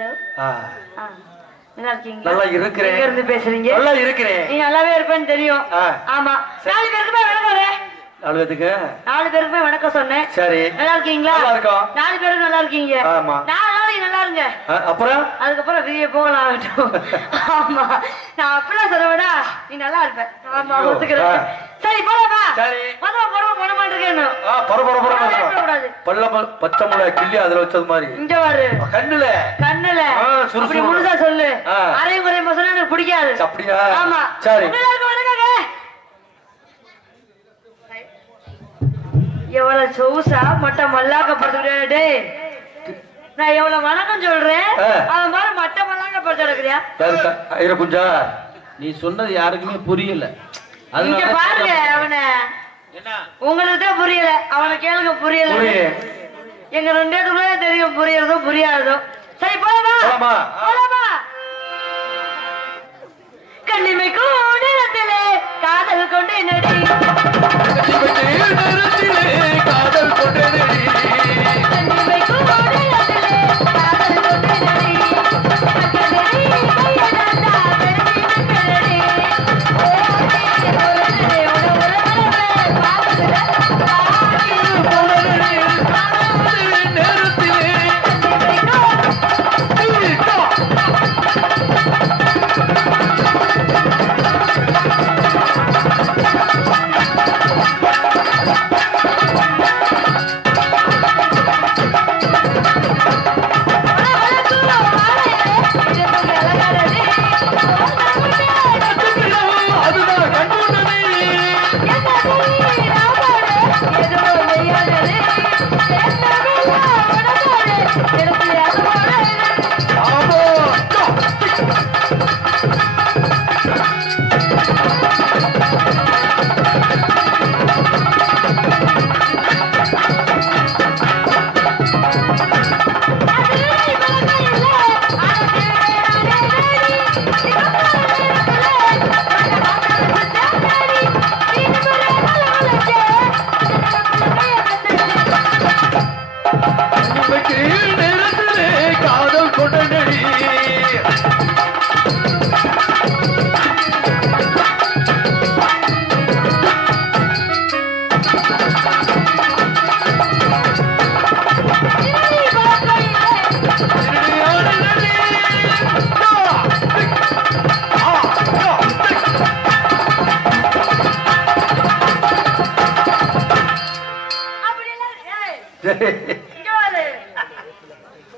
Hello. நல்லா இருக்கீங்க? நல்லா இருக்கிறேன். எங்க இருந்து பேசுறீங்க? நல்லா இருக்கிறேன். நீ நல்லாவே இருப்பேன்னு தெரியும். ஆமா. 4 பேருக்கு வணக்கம். 4 பேருக்கு 4 பேருக்கு வணக்கம் சொன்னேன். சரி. நல்லா இருக்கீங்களா? நல்லா இருக்கோம். 4 பேரும் நல்லா இருக்கீங்க. ஆமா. 4 நாளைக்கு நல்லா இருங்க. அப்புறம் அதுக்கப்புறம் வெளியே போகலாம் ஆகட்டும். ஆமா. நான் அப்படிலாம் சொல்லுவேடா, நீ நல்லா இருப்ப. ஆமா, ஒத்துக்கிறேன். சரி போலாமா? சரி. போட மாட்டேன்னு பல்ல பச்சை மிளகாய் கிள்ளி அதுல வச்சது மாதிரி இங்க பாரு. கண்ணுல அப்படி முழுசா சொல்லு. அரையும் குறையும் சொன்னா எனக்கு பிடிக்காது. அப்படியா? ஆமா. சரி. எவ்வளவு சொகுசா மட்ட மல்லாக்கப்படுத்து. நான் எவ்வளவு வணக்கம் சொல்றேன், அவன் மாதிரி மட்ட மல்லாக்கப்படுத்து கிடக்குறியா? குஞ்சா நீ சொன்னது யாருக்குமே புரியல. இங்க பாருங்க, அவனை உங்களுக்கு தான் புரியல, அவனை கேளுங்க புரியல. எங்க 2 பேருக்குள்ளே தெரியும் புரியறதோ புரியாததோ. சரி போலாமா? கண்ணிமை கூடத்திலே காதல் கொண்டு நடி, காதல் கொண்டு நடி, கண்ணிமை கூடத்திலே காதல் கொண்டு நடி,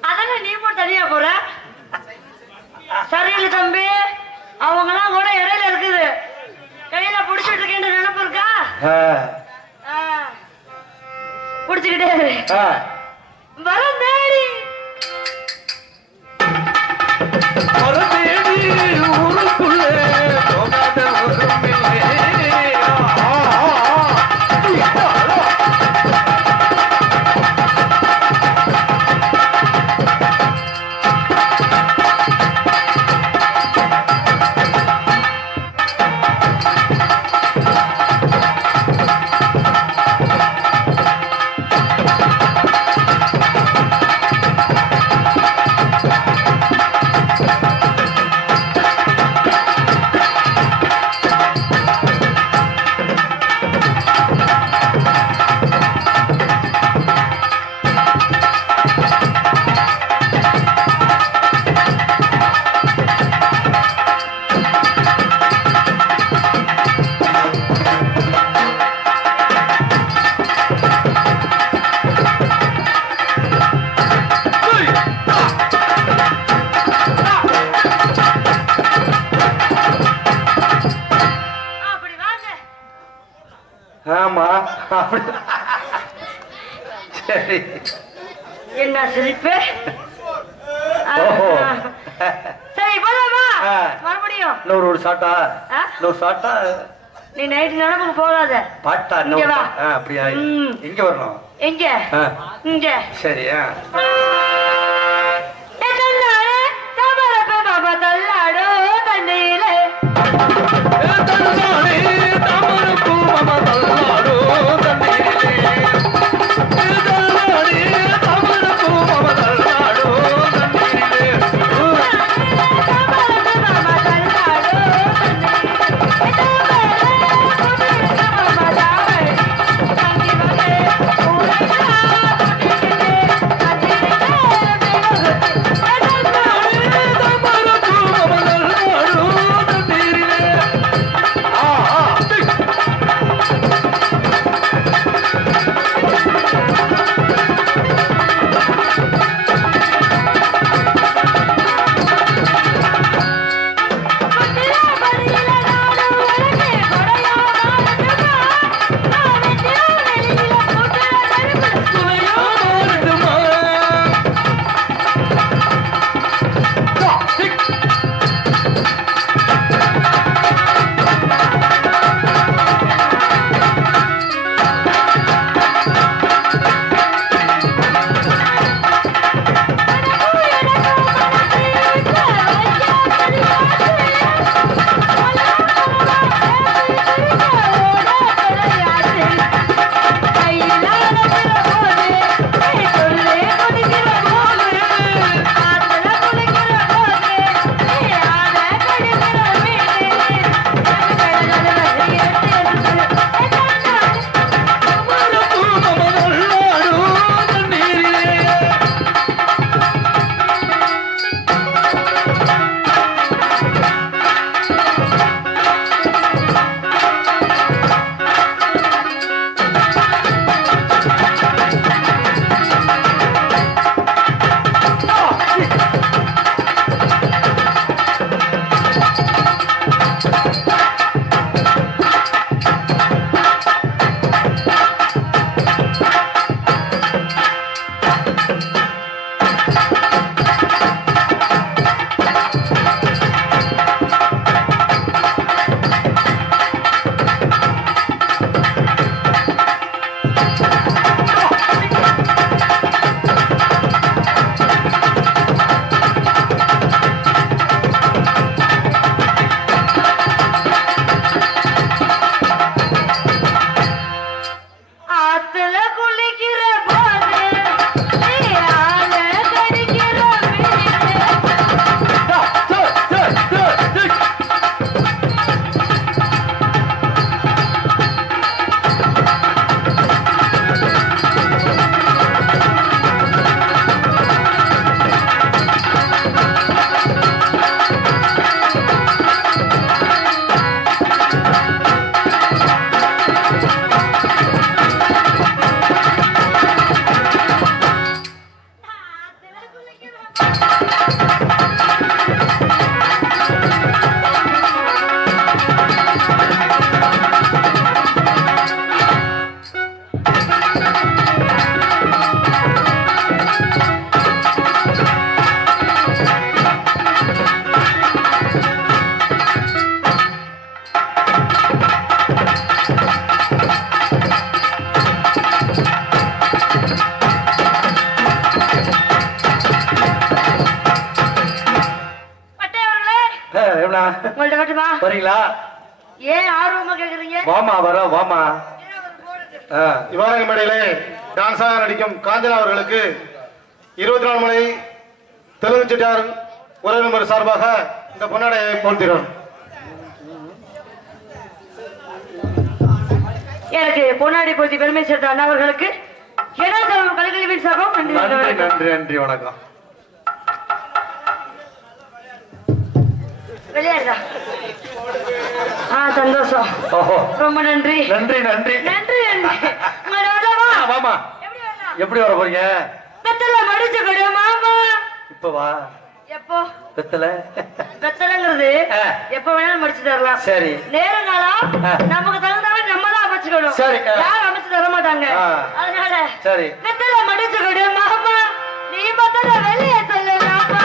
அதான நீ போட்டு தனியா போற. சரியில்லை தம்பி, அவங்கலாம் கூட இடையில இருக்குது, கையில புடிச்சிட்டு இருக்கேன் நினைப்பு இருக்கா? புடிச்சுக்கிட்டே வர தேடி ஊருக்குள்ளே என்ன சிரிப்பு? சரி போலாமா? மறுபடியும் ஒரு சாட்டா நீ நைட்டு நினைப்புக்கு போகாத. பாட்டா இங்க வா. அப்படியா? எங்க வரணும்? எங்க? இங்க. சரி. தள்ளாடோ தண்ணியிலே தள்ளாடோ வரீங்களா? ஏன் ஆர்வமா கேக்குறீங்க? வாமா வர வாமா. இவ்வாறு மேடையிலே டான்ஸாக நடிக்கும் காஞ்சனா அவர்களுக்கு 24 மணி தெலுங்கு செட்டியார் உறவினர் சார்பாக இந்த பொன்னாடையை போர்த்திறோம். எனக்கு பொன்னாடி போட்டி பெருமை சேர்த்த அண்ணாவர்களுக்கு கலைகளின் சார்பாக நன்றி நன்றி நன்றி வணக்கம். விளையாடுறா சந்தோஷம். ரொம்ப நன்றி நன்றி நன்றி நன்றி நன்றி. வாமா. எப்படி வர போறீங்க? வெத்தலை மடிச்சு கொடு மாமா. இப்ப வா. எப்போ? வெத்தலை வெத்தலைங்கிறது எப்ப வேணாலும் மடிச்சு தரலாம். சரி. நேரங்காலம் நமக்கு தகுந்தவரை நம்ம தான் அமைச்சுக்கணும். சரி. யாரும் அமைச்சு தர மாட்டாங்க. அதனால சரி. வெத்தலை மடிச்சு கொடு மாமா. நீ மத்தத வெளியே சொல்லலாமா?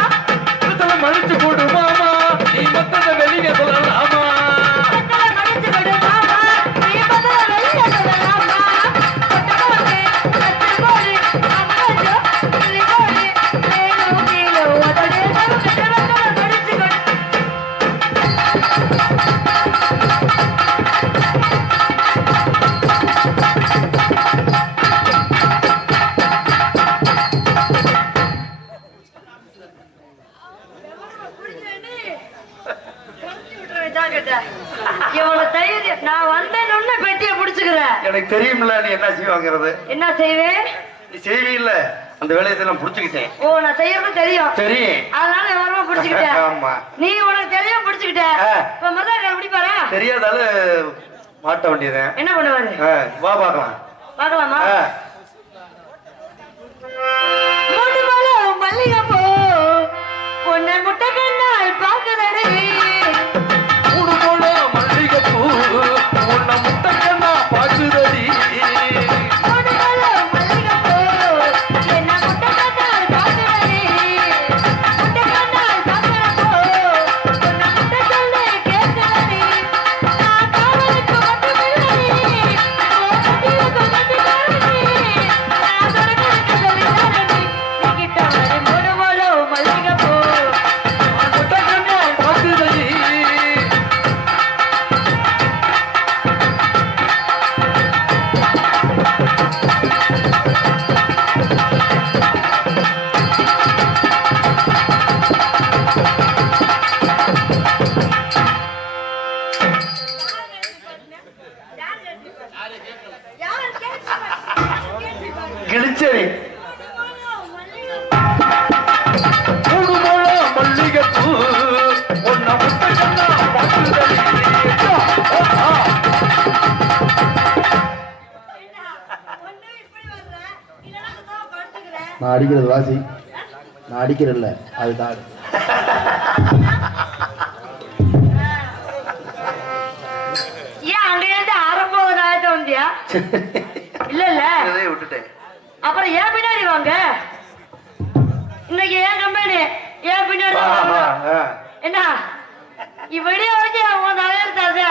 வெத்தலை மடிச்சு கொடு மாமா. நீ மத்தத வெளியே சொல்லலாமா? வெத்தலை மடிச்சு கொடு மாமா. நீ மத்தத வெளியே சொல்லலாமா? கொட்டகோடி கட்டகோடி அம்மஜோ கிளிகோடி மேலோ கீழோ அதடே வெத்தலை மடிச்சு கொடு. நான் வந்தேன்னு பெட்டியை புடிச்சுக்கிறேன். எனக்கு தெரியும்ல நீ என்ன செய்வாங்கிறது. என்ன செய்வேன்? நீ செய்வீல்ல அந்த வேலையை நான் புடிச்சுக்கிட்டேன். ஓ நான் செய்யறது தெரியும். சரி. அதனால விவரமா புடிச்சுக்கிட்டேன். ஆமா. நீ உனக்கு தெரியும் புடிச்சுக்கிட்ட. இப்ப மருதாங்க பிடிப்பாரா? தெரியாதால மாட்ட வேண்டியது. என்ன பண்ணுவாரு? வா பாக்கலாம். பாக்கலாமா? மூணு மாலை மல்லிகை பூ பொண்ணு முட்டை கண்ணால் பாக்குதடி. மூணு மாலை மல்லிகை பூ பொண்ணு முட்டை கண்ணால் பாக்குதடி. மூணு மாலை மல்லிகை பூ என்ன முட்டை கண்ணால் பாக்குதடி. முட்டை கண்ணால் பாக்குறப்போ பொண்ணு முட்டை சொல்லு கேட்குதடி. நான் காவலுக்கு மட்டும் இல்லடி. கட்டிலுக்கு கட்டிக்காரடி. நான் தொடர்ந்து சொல்லித்தாரடி. நீ கிட்ட வர மூணு மாலை மல்லிகை பூ முட்டை கண்ணால் பாக்குதடி. கிழிச்சடி. மூணு மாலை மல்லிகை பூ பொண்ணு முட்டை கண்ணால் பாக்குதடி. நான் அடிக்கிறது வாசி, நான் அடிக்கிறேன்ல அதுதான். ஏன் அங்க இருந்து ஆரம்பம் நாயத்தை வந்தியா? இல்ல இல்ல விட்டுட்டேன். அப்புறம் ஏன் பின்னாடி வாங்க. இன்னைக்கு ஏன் கம்பெனி ஏன் பின்னாடி வாங்க. என்ன இவ்வளவு வரைக்கும் அவங்க தலையெடுத்தாத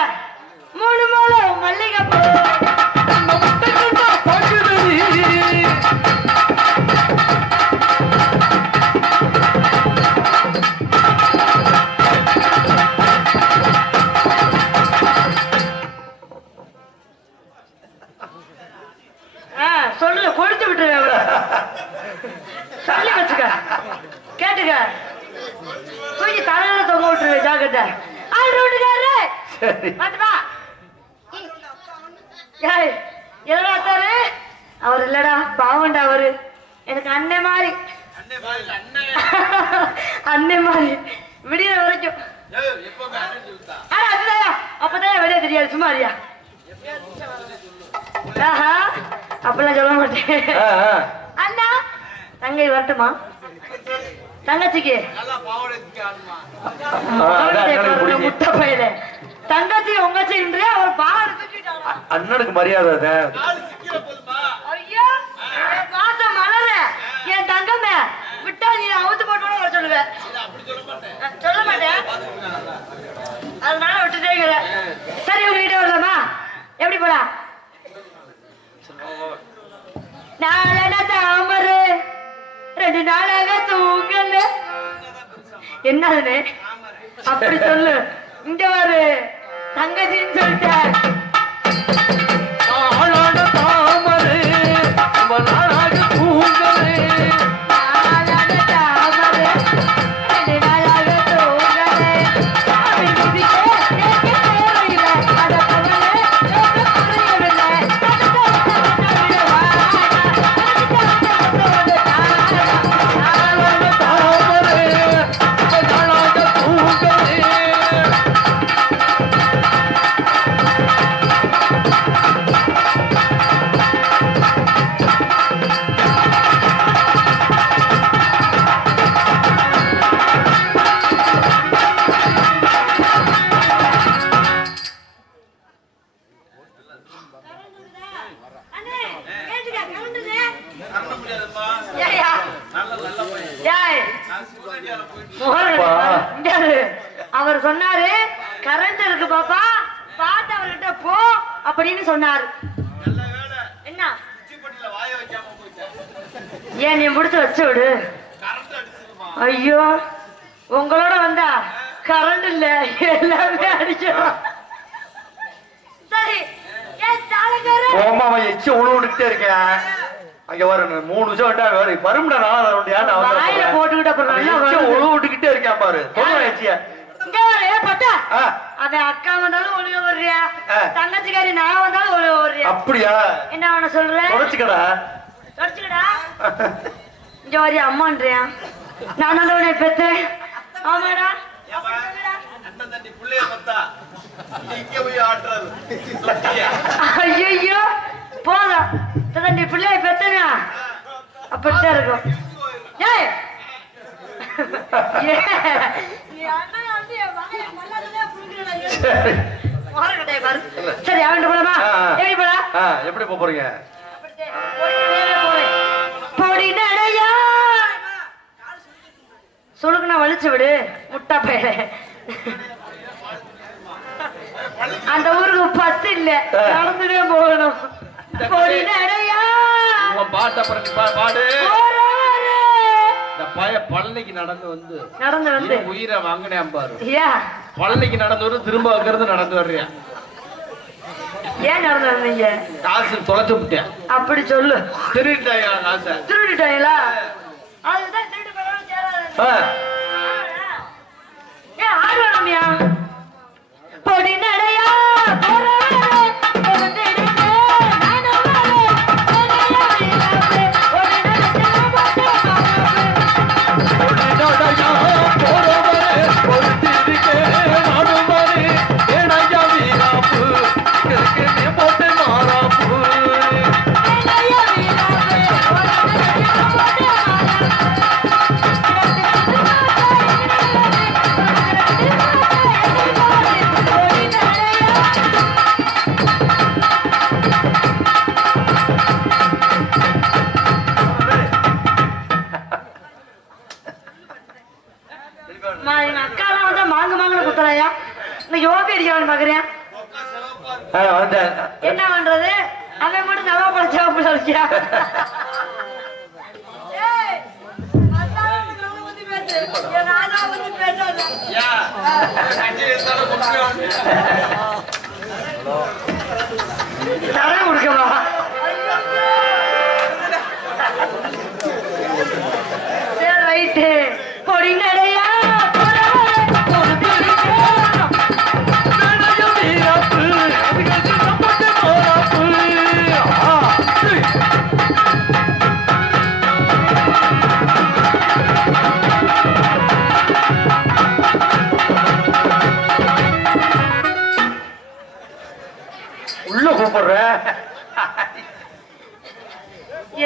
மூணு மாலை மல்லிகை பூ முட்டை கண்ணால் பாக்குதடி. சொல்லு கொடுத்து விட்டுருவேன் அவரை. சொல்லி வச்சுக்க கேட்டுக்க தூக்கி தலையில தொங்க விட்டுருவேன். ஜாக்கிரதை. ஆள் விட்டுக்காரு பாத்துப்பா. ஏய் எதாத்தாரு அவர் இல்லடா பாவண்டா அவரு எனக்கு அண்ணன் மாதிரி. அண்ணன் மாதிரி விடிய வரைக்கும். அதுதான் அப்பதான் வெளியே தெரியாது. சும்மா அறியா அப்பெல்லாம் சொல்ல மாட்டேன். அண்ணா தங்கை வரட்டுமா? தங்கச்சிக்கு முட்டை பையல தங்கச்சி உங்கச்சி அவர் பாரு அண்ணனுக்கு மரியாதை. ஐயோ என் பாசம் மலர என் தங்கமே விட்டா நீ அவுத்து போட்டு வர சொல்லுவேன். சொல்ல மாட்டேன் அதனால விட்டுட்டே. சரி உங்ககிட்ட வரலாமா? எப்படி போலாம்? நாளா தாமரு 2 நாளாக தூங்கல. என்னதுன்னு அப்படி சொல்லு. இங்க ஒரு தங்கச்சின்னு சொல்லிட்டேன். ஆளான தாமரை அவள் அழகு தூங்கலே நாளாக தாமரை, ரெண்டு நாளாக தூங்கலே. சாமி குதிக்க கேட்க தேவையில்லை. அட கவலை கேட்க புரியவில்லை. ஆளான தாமரை அவள் அழகு தூங்கலே அண்ணே, கேட்டுக்க, கவுண்டரு. ஏய்யா. ஏய். இங்க இரு. அவர் சொன்னாரு கரண்ட் இருக்கு பாப்பா, பார்த்து அவர்கிட்ட போ அப்படின்னு சொன்னாரு. என்ன ஏன் நீ முடிச்சு வச்சு விடு. ஐயோ, உங்களோட வந்தா கரண்ட் இல்ல, எல்லாமே அடிச்சிடும். சரி, ஏன் தாளக்காரர்? ஓமா அவன் எச்சி உழுவிட்டே இருக்கேன். அங்க வர 3 நிமிஷம் விட்டா வேற வரும்டா. வாயில போட்டுக்கிட்டு அப்புறம் நல்லா வருது. உழுவிட்டுக்கிட்டே இருக்கேன் பாரு. சொல்லுவா எச்சிய. இங்க வர, ஏ பட்டா. அவன் அக்கா வந்தாலும் ஒழுங்க வர்றியா, தங்கச்சிக்காரி நான் வந்தாலும் ஒழுங்க வர்றியா? அப்படியா? என்ன அவன சொல்றேன்? தொடச்சுக்கடா. தொடச்சுக்கடா. இங்க வரியா அம்மான்றியா? நான் தான் உன்னை பெத்தேன். ஆமாடா. ஐயோ போதும். தந்தி பிள்ளைய பெத்தனா அப்படித்தான் இருக்கும். ஏய், சரி அவன் போலாமா? எப்படி போலாம்? எப்படி போறீங்க? போடி நடையா சொல்லுக்கு நான் வலிச்சு விடு முட்டா பையல. அந்த ஊருக்கு பஸ் இல்ல, நடந்துட்டே போகணும். போடி நடையா உன் பாட்டு அப்புறம் நீ பாடு. போறாரு. இந்த பய பழனிக்கு நடந்து வந்து உயிரை வாங்கினேன் பாரு. பழனிக்கு நடந்து வந்து திரும்ப அங்கிருந்து நடந்து வர்றியா? ஏன் நடந்து வந்தீங்க? காசு தொலைச்சு விட்டேன். அப்படி சொல்லு. திருட்டாயா காசை? திருடிட்டாங்களா? அதுதான் திருட்டு போறவங்க சேராது. ஏன் ஆடு வேணாமியா? பொடி நடையா எங்க அக்காலாம் வந்து மாங்குன்னு குத்துறாயா? இன்னைக்கு ஓபி அடிக்கலான்னு பாக்குறேன். என்ன பண்றது? அவன் மட்டும் நல்லா படிச்சா இருக்கியா? தர கொடுக்கவா? சரி ரைட்டு. பொடி நடையா உள்ள கூப்பிடுற.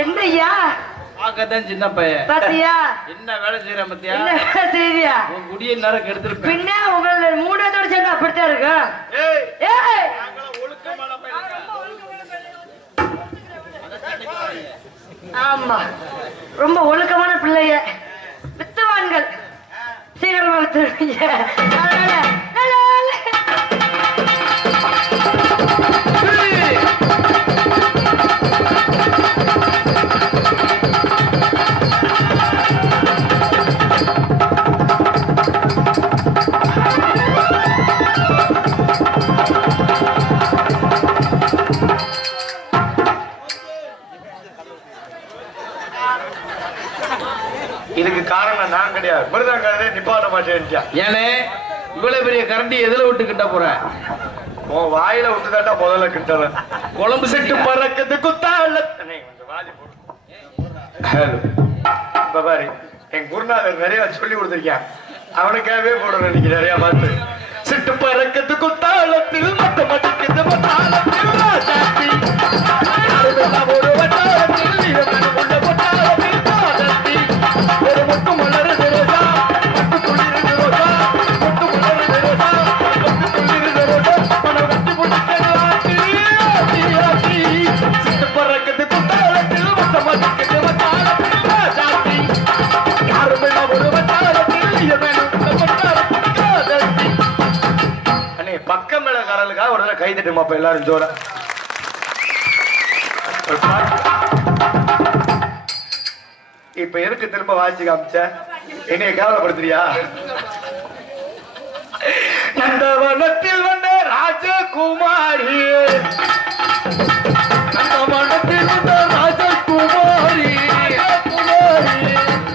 என்னையா பாக்கத்தான் சின்ன பையன். பாத்தியா என்ன வேலை செய்யற பத்தியா? என்ன செய்தியா? உன் குடிய நேரம் கெடுத்திருப்பேன். பின்ன உங்களை 3 பேரோட சேர்ந்து அப்படித்தான் இருக்கு. ஏய், ஆமா, ரொம்ப ஒழுக்கமான பிள்ளைய வித்துவான்கள். சீக்கிரமா வித்துருவீங்க. அதனால இதுக்கு காரணம் நான் கிடையாது. மிருதங்காரே நிப்பாட்ட மாட்டேன்ட்டியா. ஏனே இவ்வளவு பெரிய கரண்டி எதுல விட்டு கிட்ட போற? உன் வாயில விட்டுதாட்டா முதல்ல கிட்டவன். குழம்பு செட்டு பறக்குது குத்தால. இப்ப பாரு, என் குருநாதர் நிறைய சொல்லி கொடுத்திருக்கேன். அவனுக்காகவே போடுறேன் இன்னைக்கு நிறைய பார்த்து. சிட்டு பறக்குது குத்தாலத்தில் மத்த மடிக்குது மத்தாலத்தில் ராசாத்தி. ஒரு வட்டாரத்தில் இரவன் உள்ள பொட்டாலத்தில் காதத்தி. ஒரு முட்டு மலருது ரோஜா, முட்டு துளிருது ரோஜா, முட்டு மலருது ரோஜா, முட்டு துளிருது ரோஜா, மனம் கட்டி பிடிக்கிறது ஆத்தி, ஆத்தி, ஆத்தி. சிட்டு பறக்குது குத்தாலத்தில் மத்த மடிக்குது மத்தாலத்தில் ராசாத்தி. யாரும் இல்ல ஒரு வட்டாரத்தில் இரவன் உள்ள பொட்டாலத்தில் காதத்தி. அண்ணே பக்கம் மேல காரலுக்காக ஒரு கை தட்டுமா அப்ப எல்லாரும் ஜோர. இப்ப எதுக்கு திரும்ப வாசி காமிச்ச? என்னைய கேவலப்படுத்துறியா? நந்தவனத்தில் வந்த ராஜகுமாரி, நந்தவனத்தில் வந்த ராஜகுமாரி,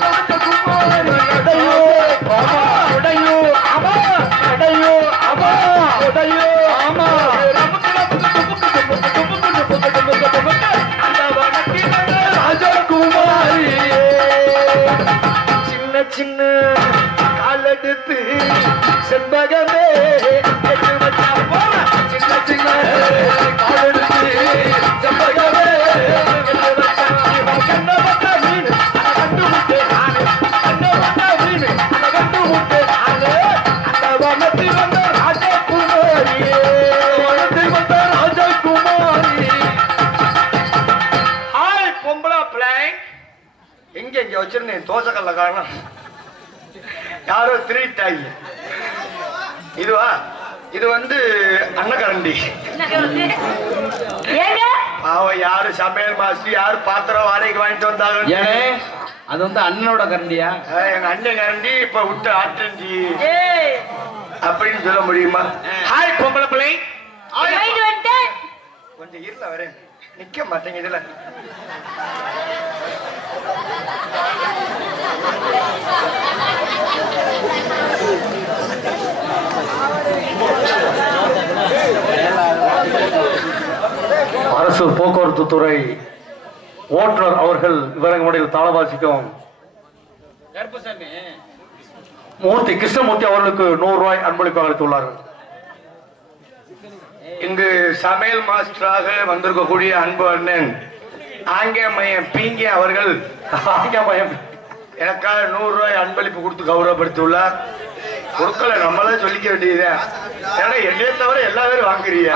ராஜகுமாரி, அடையோ ஆமா, உடையோ ஆமா, அடையோ ஆமா, உடையோ ஆமா. ராஜகுமாரி சின்ன சின்ன காலெடுத்து செண்பகமே சின்ன சின்ன காலெடுத்து செண்பகமே கண்ணப்பட்ட மீன் கண்டு முட்டே நானே, கண்ணப்பட்ட மீன் கண்டு முட்டே நானே. அந்த வனத்தில் வந்த ராஜகுமாரி, வனத்தில் வந்த ராஜகுமாரி. ஹாய் பொம்பளை பிளாங் எங்க இங்க வச்சிருந்தேன் தோசைக்கல்ல காரணம் யாரோ திருட்டாங்க. இதுவா? இது வந்து அன்னக்கரண்டி. அவன் யாரு சமையல் மாஸ்டர், யாரு பாத்திரம் வாடகைக்கு வாங்கிட்டு வந்தாங்க. ஏனே அது வந்து அண்ணனோட கரண்டியா? எங்க அண்ணன் கரண்டி இப்ப விட்டு ஆட்டண்டி அப்படின்னு சொல்ல முடியுமா? ஹாய் பொம்பளை பிள்ளை, கொஞ்சம் இருல வரேன், நிக்க மாட்டேங்க இதுல. அரசு போக்குவரத்து துறை ஓட்டுநர் அவர்கள் விவரங்கமுடியில் தாளவாசிக்கும் மூர்த்தி கிருஷ்ணமூர்த்தி அவர்களுக்கு 100 ரூபாய் அன்பளிப்பு அளித்துள்ளார்கள். இங்கு சமையல் மாஸ்டராக வந்திருக்கக்கூடிய அன்பு அண்ணன் ஆங்கியமயம் பீங்கே அவர்கள் எனக்காக 100 ரூபாய் அன்பளிப்பு கொடுத்து கௌரவப்படுத்தியுள்ளார். கொடுக்கல நம்மளே சொல்லிக்க வேண்டியது. ஏன்னா என்னைய தவிர எல்லா பேரும் வாங்குறீங்க.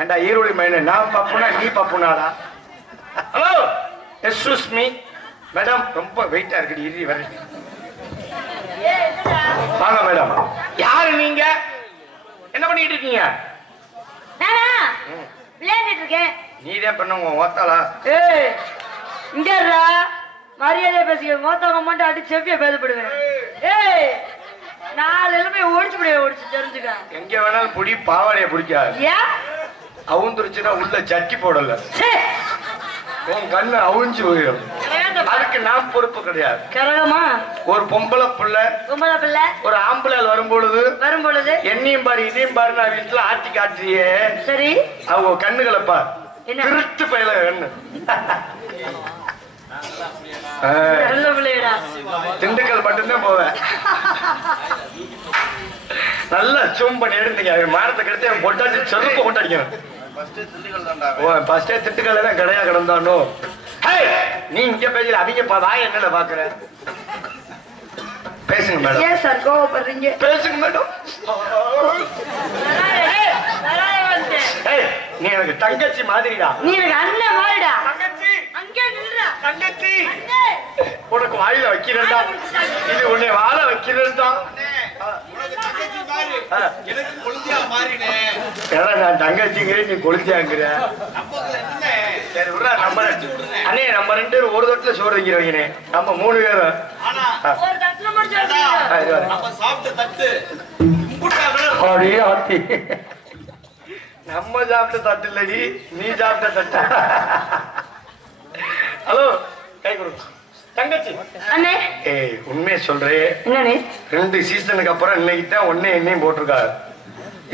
ஏண்டா ஈரோடு மைன நான் பப்புனா நீ பப்புனாடா? ஹலோ எக்ஸ்கியூஸ் மீ மேடம், ரொம்ப வெயிட்டா இருக்கு இரு வரேன். வாங்க மேடம். யாரு நீங்க? என்ன பண்ணிட்டு இருக்கீங்க? விளையாண்டுட்டு இருக்கேன். நீதான் பண்ணுங்க ஓத்தாளா? ஏய் இங்கடா மரியாதை பேசிக்க. மோத்தவங்க மட்டும் அடி செவ்விய பேசப்படுவேன். ஏய் 4 எலும்பை ஓடிச்சு முடிய ஓடிச்சு தெரிஞ்சுக்க. எங்க வேணாலும் புடி, பாவாடைய பிடிக்காது. ஏன் அவுந்துருச்சுன்னா உள்ள சட்டி போடல, உன் கண்ணு அவுஞ்சு போயிடும். அதுக்கு நான் பொறுப்பு கிடையாது. கரகமா ஒரு பொம்பளை பிள்ளை ஒரு ஆம்பளை வரும்பொழுது என்னையும் பாரு இதையும் பாரு நான் வீட்டுல ஆட்டி காட்டுறியே. சரி அவங்க கண்ணுகளை பார், திருட்டு பயில கண்ணு. திண்டுக்கல் மட்டும்தான் போவேன். நல்லா சூம் பண்ணி எடுத்தீங்க. மாரத்தை கிடைத்து பொட்டாச்சு செருப்பு கொண்டாடிக்கணும். திண்டுக்கல் தான் கடையா கிடந்தானோ. நீ இங்க பேசல, அவங்க வாய் என்னல பாக்குற. பேசுங்க மேடம். ஏன் சார் கோவப்படுறீங்க? பேசுங்க மேடம். நீ எனக்கு தங்கச்சி மாதிரிடா. நீ எனக்கு அண்ணன் மாதிரிடா. தங்கச்சி அங்கே நில்றா. தங்கச்சி உனக்கு வாயில வைக்கிறேன்டா, இது உன்னை வாழ வைக்கிறேன்டா. நான் தங்கச்சிங்கிற நீ கொளுத்தியாங்கிற. அண்ணே நம்ம 2 பேரும் ஒரு தட்டுல சோறு வைக்கிறவங்க, நம்ம 3 பேரும் நம்ம சாப்பிட்ட தட்டு இல்லடி, நீ சாப்பிட்ட தட்ட. ஹலோ கை கொடு. தங்கச்சி அண்ணே ஏய் உண்மையை சொல்றே. என்னண்ணே 2 சீசனுக்கு அப்புறம் இன்னைக்கு தான் ஒன்னே என்னையும் போட்டிருக்காரு.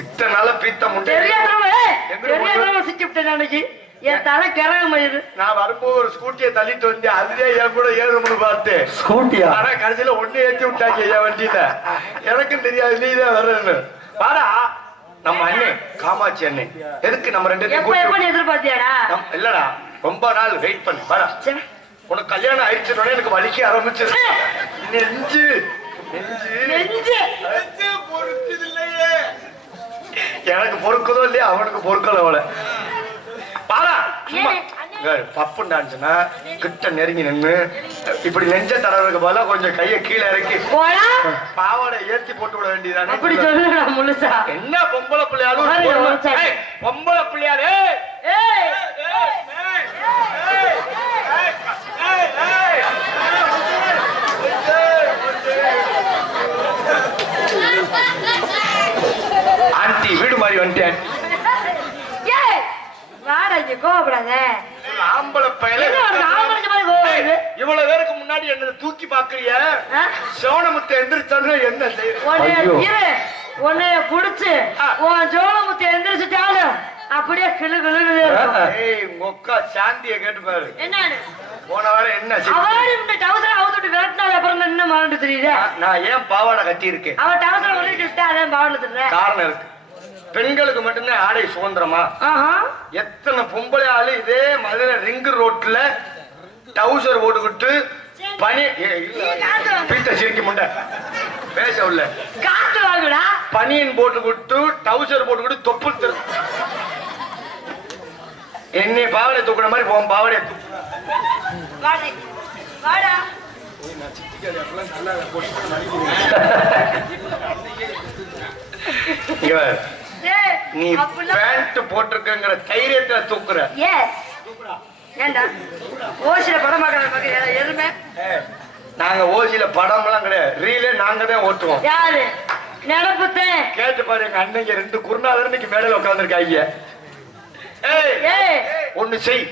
இத்தனை நாள பீத்த முட்டை தெரியாதவங்க சிக்கிவிட்டேன் அன்னைக்கு. என் தலை கிரகமயிரு. நான் வரும்போது ஒரு ஸ்கூட்டியை தள்ளிட்டு வந்தேன். அதுலயே என் கூட ஏறும்னு பார்த்தேன். ஸ்கூட்டியா? ஆனா கடைசியில ஒண்ணு ஏற்றி விட்டாங்க என் வண்டியில. எனக்கும் தெரியாது நீதான் வர்றேன்னு. பாடா நம்ம அண்ணன் காமாட்சி அண்ணன் எதுக்கு நம்ம 2 பேரும் எதிர்பார்த்தியாடா? இல்லடா ரொம்ப நாள் வெயிட் பண்ணி பாடா. உனக்கு கல்யாணம் ஆயிடுச்சுனோட எனக்கு வலிக்க ஆரம்பிச்சது. நெஞ்சு நெஞ்சு பொறுக்குது இல்லையே. எனக்கு பொறுக்குதோ இல்லையா அவனுக்கு பொறுக்கல அவளை. பாரா பப்பு டான்ஸ்னா கிட்ட நெருங்கி நின்று இப்படி நெஞ்ச தடவுக்கு பதிலா கொஞ்சம் கையை கீழே இறக்கி பாவாடை ஏற்றி போட்டு விட வேண்டியதானே. அப்படி சொல்லுடா முழுசா. என்ன பொம்பளை பிள்ளையாலும் பொம்பளை பிள்ளையாரு ஆண்டி வீடு மாதிரி வந்துட்டேன். கோபப்படாத ஆம்பளை பையல இவ்வளவு பேருக்கு முன்னாடி என்ன தூக்கி பாக்குறிய சோனமுத்தை எந்திரிச்சானு என்ன உன்னைய புடிச்சு உன் சோனமுத்தை எந்திரிச்சுட்டாலும் அப்படியே கிளு கிளு. மொக்கா சாந்திய கேட்டு பாரு. என்ன போன வாரம் என்ன டவுசர் அவுத்துட்டு விரட்டினால அப்புறம் என்ன மறந்து தெரியுது. நான் ஏன் பாவாடை கட்டி இருக்கேன்? அவன் டவுசர் விட்டு விட்டா அதான் பாவாடை தர்ற காரணம் இருக்கு. பெண்களுக்கு மட்டும்தான் ஆடை சுதந்திரமா? எத்தனை பொம்பளை ஆளு இதே மதுரை ரிங் ரோட்ல டவுசர் போட்டுக்கிட்டு பனி பீட்ட சிரிக்க முண்ட பேச உள்ள காத்து வாங்குடா பனியன் போட்டுக்கிட்டு டவுசர் போட்டுக்கிட்டு தொப்பு என்னை பாவடை தூக்குற மாதிரி போவோம். பாவடை நீ பேண்ட் போட்டிருக்கங்கிற தைரியத்துல தூக்குற. ஓசில படம் எதுவுமே நாங்க ஓசில படம் எல்லாம் கிடையாது. ரீலே நாங்க தான் ஓட்டுவோம். யாரு நினைப்புத்தே கேட்டு பாரு. எங்க அண்ணங்க 2 குருநாதர் இன்னைக்கு மேடையில உட்கார்ந்துருக்காங்க. ஒண்ணு செய்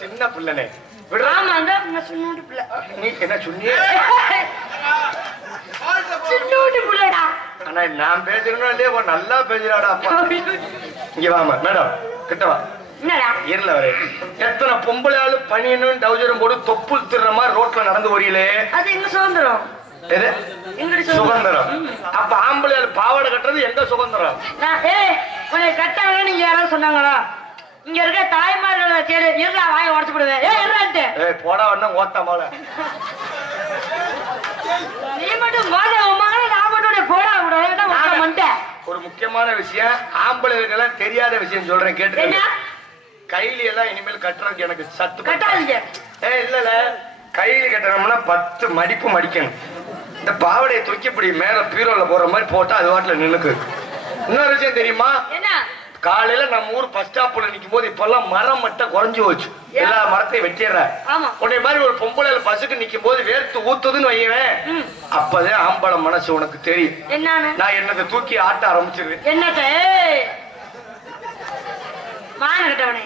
சின்ன பிள்ளைனே விடாம நீ என்ன சொன்னிய? சின்னூட்டி புள்ளடா. ஆனா நான் பேசுறேன்னா இல்லையா நல்லா பேசுறாடா அப்பா. இங்க வாமா மேடம் கிட்ட வா. என்னடா இருல வரே. எத்தனை பொம்பளையாளு பனியனும் டவுசரும் போட்டு தொப்பு திர்ற மாதிரி ரோட்ல நடந்து வரீங்களே. அது எங்க சுதந்திரம்? எது சுதந்திரம்? அப்ப ஆம்பளையாளு பாவாடை கட்டுறது எங்க சுதந்திரம்? உன்னை கட்டாங்க நீங்க யாராவது சொன்னாங்களா? இங்க இருக்க தாய்மார்கள கேளு. இருடா வாயை உடச்சு விடுவேன். இருடான்ட்டு போடா வேணா ஓத்த மால. நீ மட்டும் நான் மட்டும் போடா விட. ஒரு முக்கியமான விஷயம் ஆம்பளைகளுக்கெல்லாம் தெரியாத விஷயம் சொல்றேன் கேட்டு. கைலி எல்லாம் இனிமேல் கட்டுறதுக்கு எனக்கு சத்து கட்டாதீங்க. இல்ல கைலி கட்டணும்னா 10 மடிப்பு மடிக்கணும். இந்த பாவடையை தூக்கி இப்படி மேல பீரோல போற மாதிரி போட்டா அது வாட்டில நின்னுக்கு. இன்னொரு விஷயம் தெரியுமா? காலையில நம்ம ஊர் பஸ் ஸ்டாப்ல நிக்கும் போது இப்பெல்லாம் மரம் மட்டும் குறைஞ்சு போச்சு. எல்லா மரத்தையும் வெட்டிடுற. உன்னை மாதிரி ஒரு பொம்பளையில பசுக்கு நிக்கும் போது வேர்த்து ஊத்துதுன்னு வையவேன். அப்பதான் ஆம்பளை மனசு உனக்கு தெரியும். நான் என்னதை தூக்கி ஆட்ட ஆரம்பிச்சிருவேன். என்னட்ட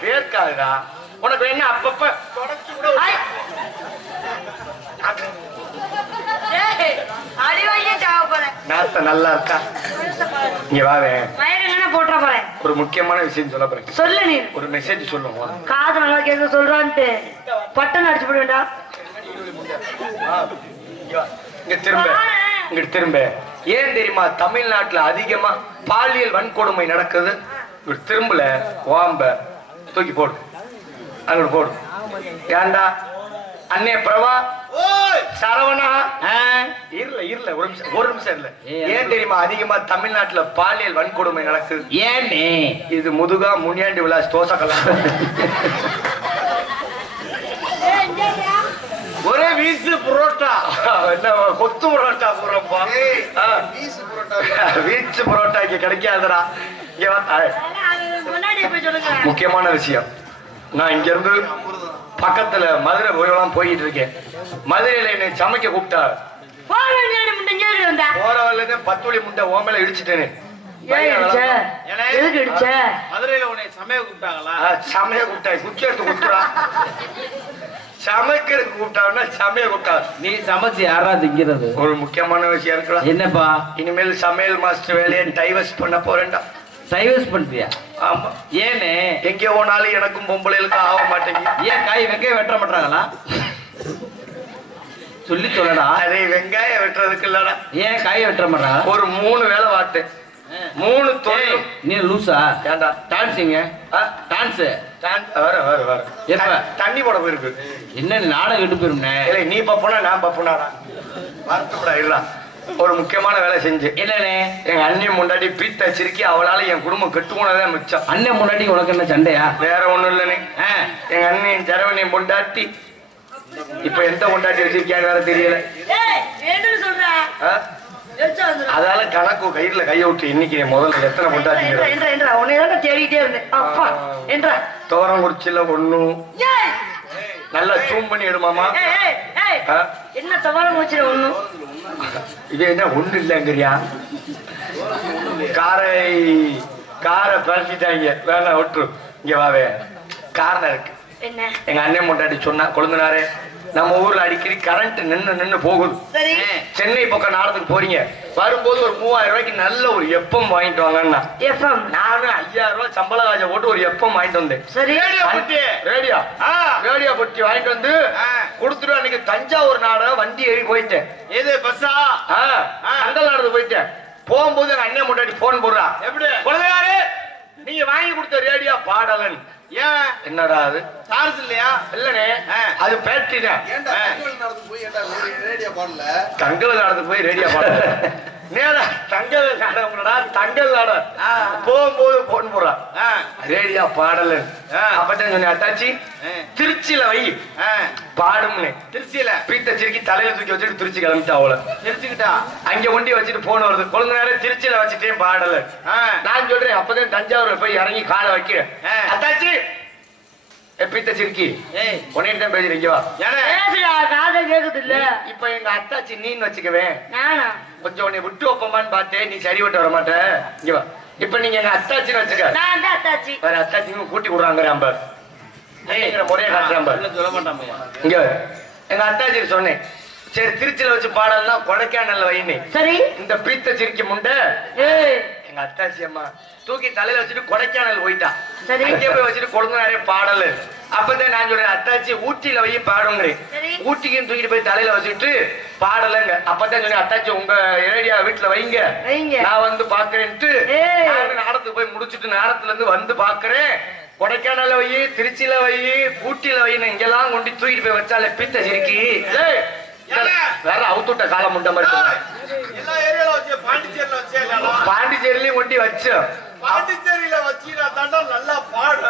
வேர்க்காதுடா உனக்கு என்ன அப்பப்ப நல்லா இருக்கா? இங்க வாவே போட்டுற போறேன். ஒரு முக்கியமான விஷயம் சொல்ல போறேன். சொல்லு. நீ ஒரு மெசேஜ் சொல்லுவோம். காது நல்லா கேட்க சொல்றான்ட்டு பட்டன் அடிச்சு போடுவேண்டா. இங்க திரும்ப ஏன் தெரியுமா தமிழ்நாட்டுல அதிகமா பாலியல் வன்கொடுமை நடக்குது? திரும்பல வாம்ப தூக்கி போடு. அங்க போடு. ஏண்டா அண்ணே பிரபா சரவணா இருல ஒரு நிமிஷம் இல்ல. ஏன் தெரியுமா அதிகமா தமிழ்நாட்டுல பாலியல் வன்கொடுமை நடக்குது? ஏன்னே இது முதுகா முனியாண்டி விலாஸ் தோசைக்கலாம். ஒரே வீசு புரோட்டா. என்ன கொத்து புரோட்டா போறப்பா? வீச்சு புரோட்டா இங்க கிடைக்காதடா. முக்கியமான விஷயம், நான் இங்க இருந்து பக்கத்துல மதுரை போயெல்லாம் போயிட்டு இருக்கேன். மதுரையில என்னை சமைக்க கூப்பிட்டா போறவர்ல 10 வழி முண்டை ஓமையில இடிச்சுட்டேனே. மதுரையில உன்னை சமைய கூப்பிட்டாங்களா? சமைய கூப்பிட்டா குச்சி எடுத்து குத்துறா. சமைக்கிறதுக்கு கூப்பிட்டாங்கன்னா சமையல் கூப்பிட்டா நீ சமைச்சு யாரா திங்கிறது? ஒரு முக்கியமான விஷயம் இருக்கலாம். என்னப்பா? இனிமேல் சமையல் மாஸ்டர் வேலையை டைவர்ஸ் பண்ண போறேன்டா. டைவர்ஸ் பண்றியா? ஆமா. ஏன்னு? எங்கே போனாலும் எனக்கும் பொம்பளைகளுக்கும் ஆக மாட்டேங்குது. ஏன் காய் வெங்காயம் வெட்ட மாட்டாங்களா? சொல்லி சொல்லடா. அதே வெங்காயம் வெட்டுறதுக்கு இல்லடா. ஏன் காய் வெட்ட மாட்டாங்க? ஒரு 3 வேலை பார்த்தேன். 3 தொழில். நீ லூசா? ஏண்டா டான்ஸிங்க? டான்ஸ் வர வர வர எப்ப? தண்ணி போட போயிருக்கு. என்ன நாடகம் கெட்டு போயிருந்தே? இல்லை நீ பப்புனா நான் பப்புனாடா. வருத்தப்படா இல்ல. ஒரு முக்கியமான வேலை செஞ்சு என்னன்னு? எங்க அண்ணன் முன்னாடி பீத்த சிரிக்கி அவளால என் குடும்பம் கெட்டு போனதான் மிச்சம். அண்ணன் முன்னாடி உனக்கு என்ன சண்டையா? வேற ஒண்ணும் இல்லைன்னு. எங்க அண்ணன் ஜரவனையும் பொண்டாட்டி இப்ப எந்த பொண்டாட்டி வச்சிருக்கியான்னு வேற தெரியல. அதால கணக்கு கையில கைய விட்டு இன்னைக்கு முதல்ல எத்தனை பொண்டாட்டி தேடிட்டே இருந்தேன். துவரங்குறிச்சியில ஒண்ணும் நல்லா ஜூம் பண்ணி எடுமாமா. என்ன தவறம் வச்சு ஒண்ணும் இது என்ன ஒண்ணு இல்லைங்கிறியா? காரை பறிச்சிட்டாங்க. வேணா விட்டுரு. இங்க வாவே காரணம் இருக்கு. என்ன? எங்க அண்ணன் முன்னாடி சொன்னா கொழுந்தனாரே நம்ம ஊர்ல அடிக்கடி கரண்ட் நின்னு போகுது. சென்னை பக்கம் நாடத்துக்கு போறீங்க. வரும்போது ஒரு 3000 ரூபாய்க்கு நல்ல ஒரு எப்பம் வாங்கிட்டு வாங்கன்னா நானும் 5000 ரூபாய் சம்பள காசை போட்டு ஒரு எப்பம் வாங்கிட்டு வந்தேன். ரேடியோ பொட்டி வாங்கிட்டு வந்து கொடுத்துட்டு அன்னைக்கு தஞ்சாவூர் நாடகம் வண்டி ஏறி போயிட்டேன். எது பஸ்ஸா? அங்கல் நாடகம் போயிட்டேன். போகும்போது எங்க அண்ணன் முன்னாடி போன் போடுறா. எப்படி கொழுந்தனாரே நீங்க வாங்கி கொடுத்த ரேடியோ பாடலன். ஏன் என்னடா அது சார்ஜ் இல்லையா? இல்லனே அது பேட்டரி தான். தங்கல் நாடத்துக்கு போய் ரேடியோ பாடல நேரா தங்கல் நாடகம்டா. தங்கல் நாடகம் போகும்போது போன் போடுறா ரேடியோ பாடல. அப்பதான் சொன்னேன் அத்தாச்சி திருச்சியில வை பாடும்னு. திருச்சியில பீத்த சிரிக்கி தலையில தூக்கி வச்சுட்டு திருச்சி கிளம்பிட்டா. அவளை திருச்சிக்கிட்டா அங்க ஒண்டி வச்சுட்டு போன் வருது. குழந்தை நேரம் திருச்சியில வச்சுட்டேன் பாடல. நான் சொல்றேன் அப்பதான் தஞ்சாவூர்ல போய் இறங்கி காலை வைக்கிறேன். அத்தாச்சி பீத்த சிரிக்கி உன்னிட்டு தான் பேசுறீங்க. இப்ப எங்க அத்தாச்சி நீன்னு வச்சுக்கவேன். கொஞ்சம் உன்னை விட்டு வைப்பமான்னு பார்த்தேன். நீ சரி விட்டு வர மாட்டேன். இங்க வா. இப்ப நீங்க எங்க அத்தாச்சின்னு வச்சுக்க. வேற அத்தாச்சி கூட்டி விடுறாங்க. முறையை காட்டுறாங்க. சொல்ல மாட்டான். இங்க எங்க அத்தாச்சி சொன்னேன் சரி திருச்சியில வச்சு பாடல்னா கொடைக்கானல்ல வைன்னு. சரி இந்த பீத்த சிரிக்கி முண்டை எங்க அத்தாச்சி அம்மா தூக்கி தலையில வச்சுட்டு கொடைக்கானல் போயிட்டா. சரி இங்கே போய் வச்சுட்டு கொழுந்து நிறைய பாடல். அப்பதான் நான் சொல்றேன் அத்தாச்சி ஊட்டியில வை பாடுங்கிறேன். ஊட்டிக்குன்னு தூக்கிட்டு போய் தலையில வச்சுட்டு பாடலங்க. அப்பதான் சொன்னேன் அத்தாச்சி உங்க ரேடியோ வீட்டுல வைங்க நான் வந்து பாக்குறேன்ட்டு நாடத்துக்கு போய் முடிச்சுட்டு நாடத்துல இருந்து வந்து பாக்குறேன். கொடைக்கானல வை திருச்சியில வை ஊட்டியில வைன்னு இங்கெல்லாம் கொண்டு தூக்கிட்டு போய் வச்சாலே பீத்த சிரிக்கி வேற அவுத்துட்ட காலம் முண்ட மாதிரி பாண்டிச்சேரியிலயும் கொண்டு வச்சு பாண்டிச்சேரியில வச்சு நல்லா பாடு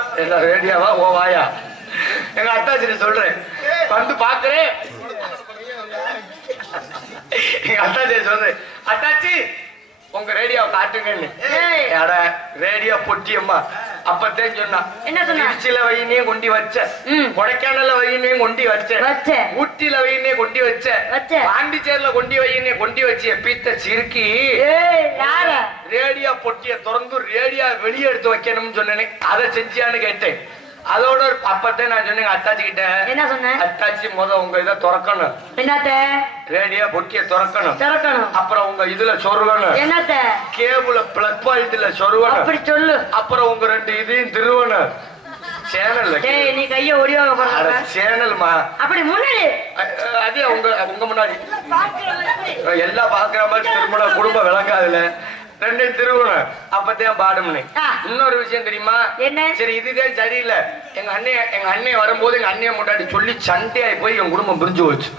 ரேடியோவா ஓ வாயா. எங்க அத்தாச்சி சொல்றேன் வந்து பாக்குறேன். எங்க அத்தாச்சி சொல்றேன் அத்தாச்சி உங்க ரேடியோ காட்டுங்கன்னு. ரேடியோ பொட்டியம்மா அப்பத்தேன் சொன்னா திருச்சியில வையினே கொண்டி வச்ச கொடைக்கானல்ல வையினே கொண்டி வச்ச ஊட்டியில வையினே கொண்டி வச்ச பாண்டிச்சேரியில கொண்டி வையினே கொண்டி வச்சு பீத்த சிறுக்கி ரேடியோ பொட்டிய திறந்து ரேடியோ வெளியே எடுத்து வைக்கணும்னு சொன்னேன். அதை செஞ்சியான்னு கேட்டேன். அதோட அப்பத்தே நான் சொன்னேன் அத்தாச்சி கிட்ட என்ன சொன்னேன் அத்தாச்சி உங்க இதை திறக்கணும். என்னத்த ரேடியோ பொட்டிய திறக்கணும். அப்புறம் உங்க இதுல சொருகணும். என்னத்த கேபிள பிளக் பாயிண்ட்ல சொருகணும். அப்படி சொல்லு. அப்புறம் உங்க 2 இதையும் திருவணும். சேனல் நீ கைய ஒடிவாங்க சேனல்மா அப்படி முன்னாடி அதே உங்க முன்னாடி எல்லாம் பாக்குற மாதிரி திருமண குடும்பம் விளங்காதுல 2 திருவணும். அப்பதான் பாடும்னு. இன்னொரு விஷயம் தெரியுமா? என்ன? சரி இதுதான் சரியில்லை. எங்க அண்ணன் வரும்போது எங்க அண்ணிய முன்னாடி சொல்லி சண்டையாய் போய் என் குடும்பம் பிரிஞ்சு போச்சு.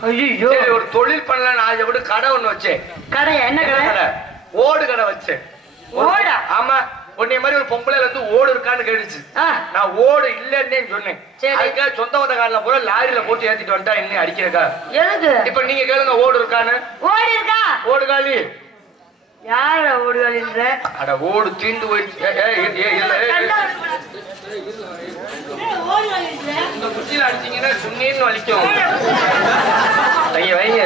ஒரு தொழில் பண்ணலாம் நான் விட கடை ஒண்ணு வச்சேன். கடை என்ன கடை? ஓடு கடை வச்சேன். ஓடா? ஆமா. உன்னைய மாதிரி ஒரு பொம்பளை வந்து ஓடு இருக்கான்னு கேட்டுச்சு. நான் ஓடு இல்லன்னு சொன்னேன். அதுக்காக சொந்த வந்த கால பூரா லாரியில போட்டு ஏத்திட்டு வந்தா என்ன அடிக்கிறக்கா? இப்ப நீங்க கேளுங்க ஓடு இருக்கான்னு. ஓடு இருக்கா? ஓடு காலி யார ஓடுகாலின்ற அட ஓடு தீந்து போயிடுச்சு. குச்சியில அடிச்சீங்கன்னா சுண்ணீர்னு வலிக்கும். வைங்க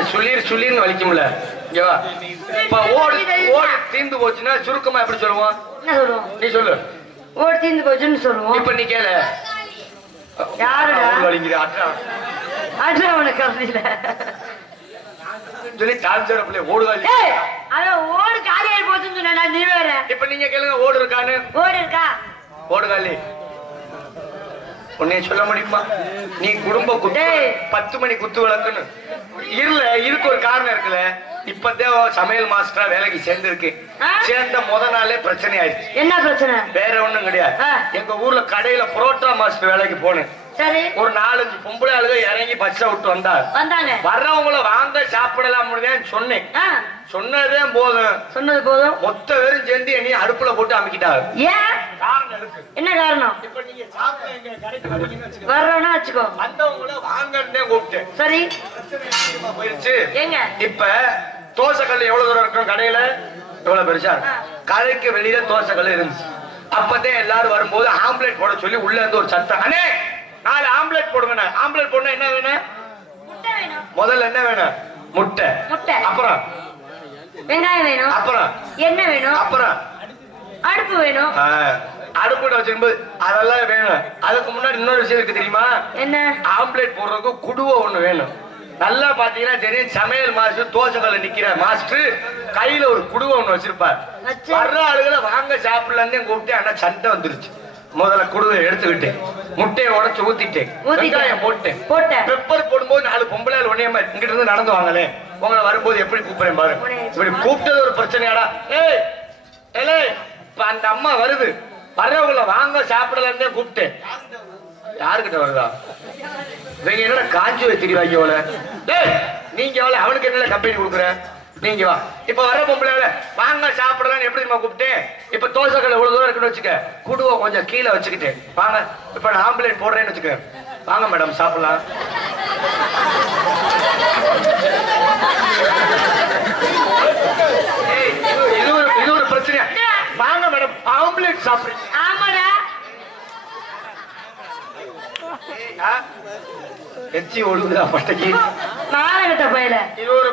சுள்ளீர்னு வலிக்கும்ல. இங்கவா இப்ப ஓடு தீந்து போச்சுன்னா சுருக்கமா எப்படி சொல்லுவோம்? என்ன சொல்லுவோம்? நீ சொல்லு. ஓடு தீந்து போச்சுன்னு சொல்லுவோம். இப்ப நீ கேளு யாரு வலிக்குது அதான் உனக்கு கவனில சொல்லி டான்சர் பிள்ளை ஓடுகாலி. அவன் ஓடு காலியாகி போச்சுன்னு சொன்னா நீ வேற. இப்ப நீங்க கேளுங்க ஓடு இருக்கான்னு. ஓடு இருக்கா? ஓடுகாலி உன்னைய சொல்ல முடியுமா? நீ குடும்ப குத்து 10 மணி குத்து விளக்குன்னு இல்ல. இதுக்கு ஒரு காரணம் இருக்குல்ல. இப்பதான் சமையல் மாஸ்டரா வேலைக்கு சேர்ந்திருக்கு. சேர்ந்த முத நாளே பிரச்சனை ஆயிடுச்சு. என்ன பிரச்சனை? வேற ஒண்ணும் கிடையாது. எங்க ஊர்ல கடையில புரோட்டா மாஸ்டர் வேலைக்கு போனேன். சரி. ஒரு 4-5 பொம்பளை ஆளுக இறங்கி பச்சை விட்டு வந்தாங்க. வர்றவங்கள வாங்க சாப்பிடலாம் சொன்னேன். சொன்னதே போதும். சொன்னது போதும். மொத்த பேரும் சேர்ந்து என்னைய அடுப்புல போட்டு அமைக்கிட்டாங்க. ஏன்? என்ன காரணம்? இப்ப நீங்க சாப்பிட எங்க கடைக்கு வரீங்கன்னு வர்றோம்னா வச்சுக்கோ. வந்தவங்கள வாங்கன்னே கூப்பிட்டேன். சரி. போயிருச்சு. ஏங்க இப்ப தோசை கல் எவ்வளவு தூரம் இருக்கும்? கடையில எவ்வளவு பெருசா? கடைக்கு வெளியில தோசை கல் இருந்துச்சு. அப்பதான் எல்லாரும் வரும்போது ஆம்லேட் போட சொல்லி உள்ள இருந்து ஒரு சத்தம். அண்ணே 4 ஆம்லேட் போடுங்க. ஆம்லேட் போடணும் என்ன வேணும்? முட்டை வேணும். முதல்ல என்ன வேணும்? முட்டை. அப்புறம் வெங்காயம் வேணும். அப்புறம் எண்ணெய் வேணும். அப்புறம் அடுப்பு வேணும். அடுப்பு வச்சிருக்கும்போது அதெல்லாம் வேணும். அதுக்கு முன்னாடி இன்னொரு விஷயம் இருக்கு தெரியுமா? என்ன? ஆம்லேட் போடுறதுக்கு குடுவை ஒண்ணு வேணும். நல்லா பாத்தீங்கன்னா தெரியும். சமையல் மாஸ்டர் தோசைக்கல்ல நிக்கிற மாஸ்டர் கையில ஒரு குடுவை ஒண்ணு வச்சிருப்பார். வர்ற ஆளுகளை வாங்க சாப்பிடலான்னு கூப்பிட்டு ஆனா சண்டை வந்துருச்சு. முதல்ல குடுவை எடுத்துக்கிட்டு முட்டையை உடைச்சு ஊத்திட்டேன். வெங்காயம் போட்டேன். பெப்பர் போடும்போது 4 பொம்பளை ஒன்னே மாதிரி இங்கிட்ட இருந்து நடந்து வாங்கலே. உங்களை வரும்போது எப்படி கூப்பிடுறேன் பாரு. இப்படி கூப்பிட்டது ஒரு பிரச்சனையாடா. ஏய் இப்ப அந்த அம்மா வருது. வர்றவங்கள வாங்க சாப்பிடலன்னு கூப்பிட்டேன். யாருக்கிட்ட வருதா? இவங்க என்னடா காஞ்சி வச்சிருவாங்க அவள. நீங்க எவ்வளவு அவனுக்கு என்ன கம்பெனி கொடுக்குற? நீங்க வா. இப்ப வர பொம்பளை வாங்க சாப்பிடலாம் எப்படி கூப்பிட்டேன். இப்ப தோசைகள் எவ்வளவு தூரம் இருக்குன்னு வச்சுக்க. குடுவை கொஞ்சம் கீழே வச்சுக்கிட்டேன். வாங்க இப்ப நான் ஆம்புலன்ஸ் போடுறேன்னு வச்சுக்க. வாங்க மேடம் சாப்பிடலாம். இது ஒரு பிரச்சனையா? வாங்க மேடம் ஆம்புலன்ஸ் சாப்பிடுறேன். ஆமாடா. எச்சி ஒழுங்குதா பட்டைக்கு? நாளகிட்ட போயில இது ஒரு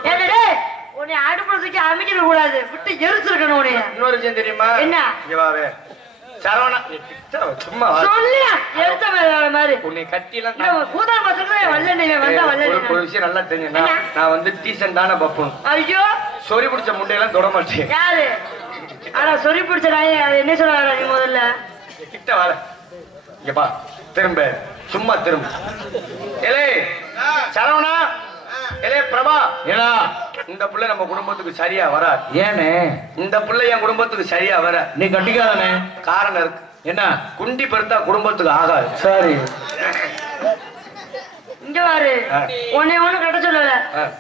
உன்னை அடுப்புல தூக்கி அமைக்கிற கூடாது. விட்டு எரிச்சிருக்கணும் உன்னைய. இன்னொரு விஷயம் தெரியுமா? என்ன? இங்க வாவே சரவணா சும்மா சொல்லியா எரிச்ச மாதிரி உன்னை கட்டிலாம் கூதார் பசங்க வல்லண்ணே வந்தா வல்லண்ணே. ஒரு விஷயம் நல்லா தெரியுங்க. நான் வந்து டீசென்டான பப்பன். ஐயோ சொறி பிடிச்ச முட்டையெல்லாம் தொட மாட்டேன். யாரு? ஆனா சொறி பிடிச்ச நாய் அது என்ன சொல்லுவாங்க? நீ முதல்ல கிட்ட வர. இங்க பா திரும்ப சும்மா திரும்ப. ஏலே சரவணா. ஏலே பிரபா. ஏடா இந்த புள்ள நம்ம குடும்பத்துக்கு சரியா வராது. ஏனே? இந்த புள்ள என் குடும்பத்துக்கு சரியா வர. நீ கட்டிக்காதனே. காரணம் இருக்கு. என்ன? குண்டி பெருத்தா குடும்பத்துக்கு ஆகாது. சரி இங்க பாரு. ஒன்னே ஒண்ணு கட்ட சொல்லல.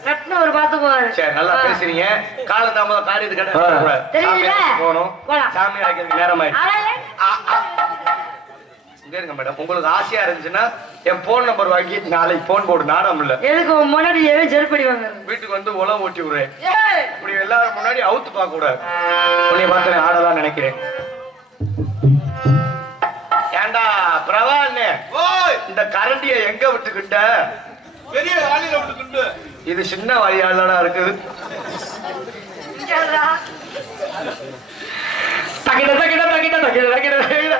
கட்டின ஒரு பாத்துக்குவாரு. சரி நல்லா பேசுறீங்க. காலதாமதம் காரியத்து கட்ட போகணும். சாமி ஆகிறதுக்கு நேரம் ஆயிடுச்சு. மேடம் உங்களுக்கு ஆசையா இருந்துச்சுன்னா என் போன் நம்பர் வாங்கி நாளைக்கு போன் போடு. நாடம் இல்ல எதுக்கு முன்னாடி செருப்படி வாங்க. வீட்டுக்கு வந்து உழவு ஓட்டி விடுறேன். இப்படி எல்லாரும் முன்னாடி அவுத்து பார்க்க கூடாது. உன்னை பார்த்து ஆடலாம் நினைக்கிறேன். ஏண்டா பிரபா அண்ணே இந்த கரண்டிய எங்க விட்டுக்கிட்ட? பெரிய வாளியில விட்டுக்கிட்டு. இது சின்ன வாயாளடா இருக்குது. தகிட தகிட தகிட தகிட தகிட தகிட.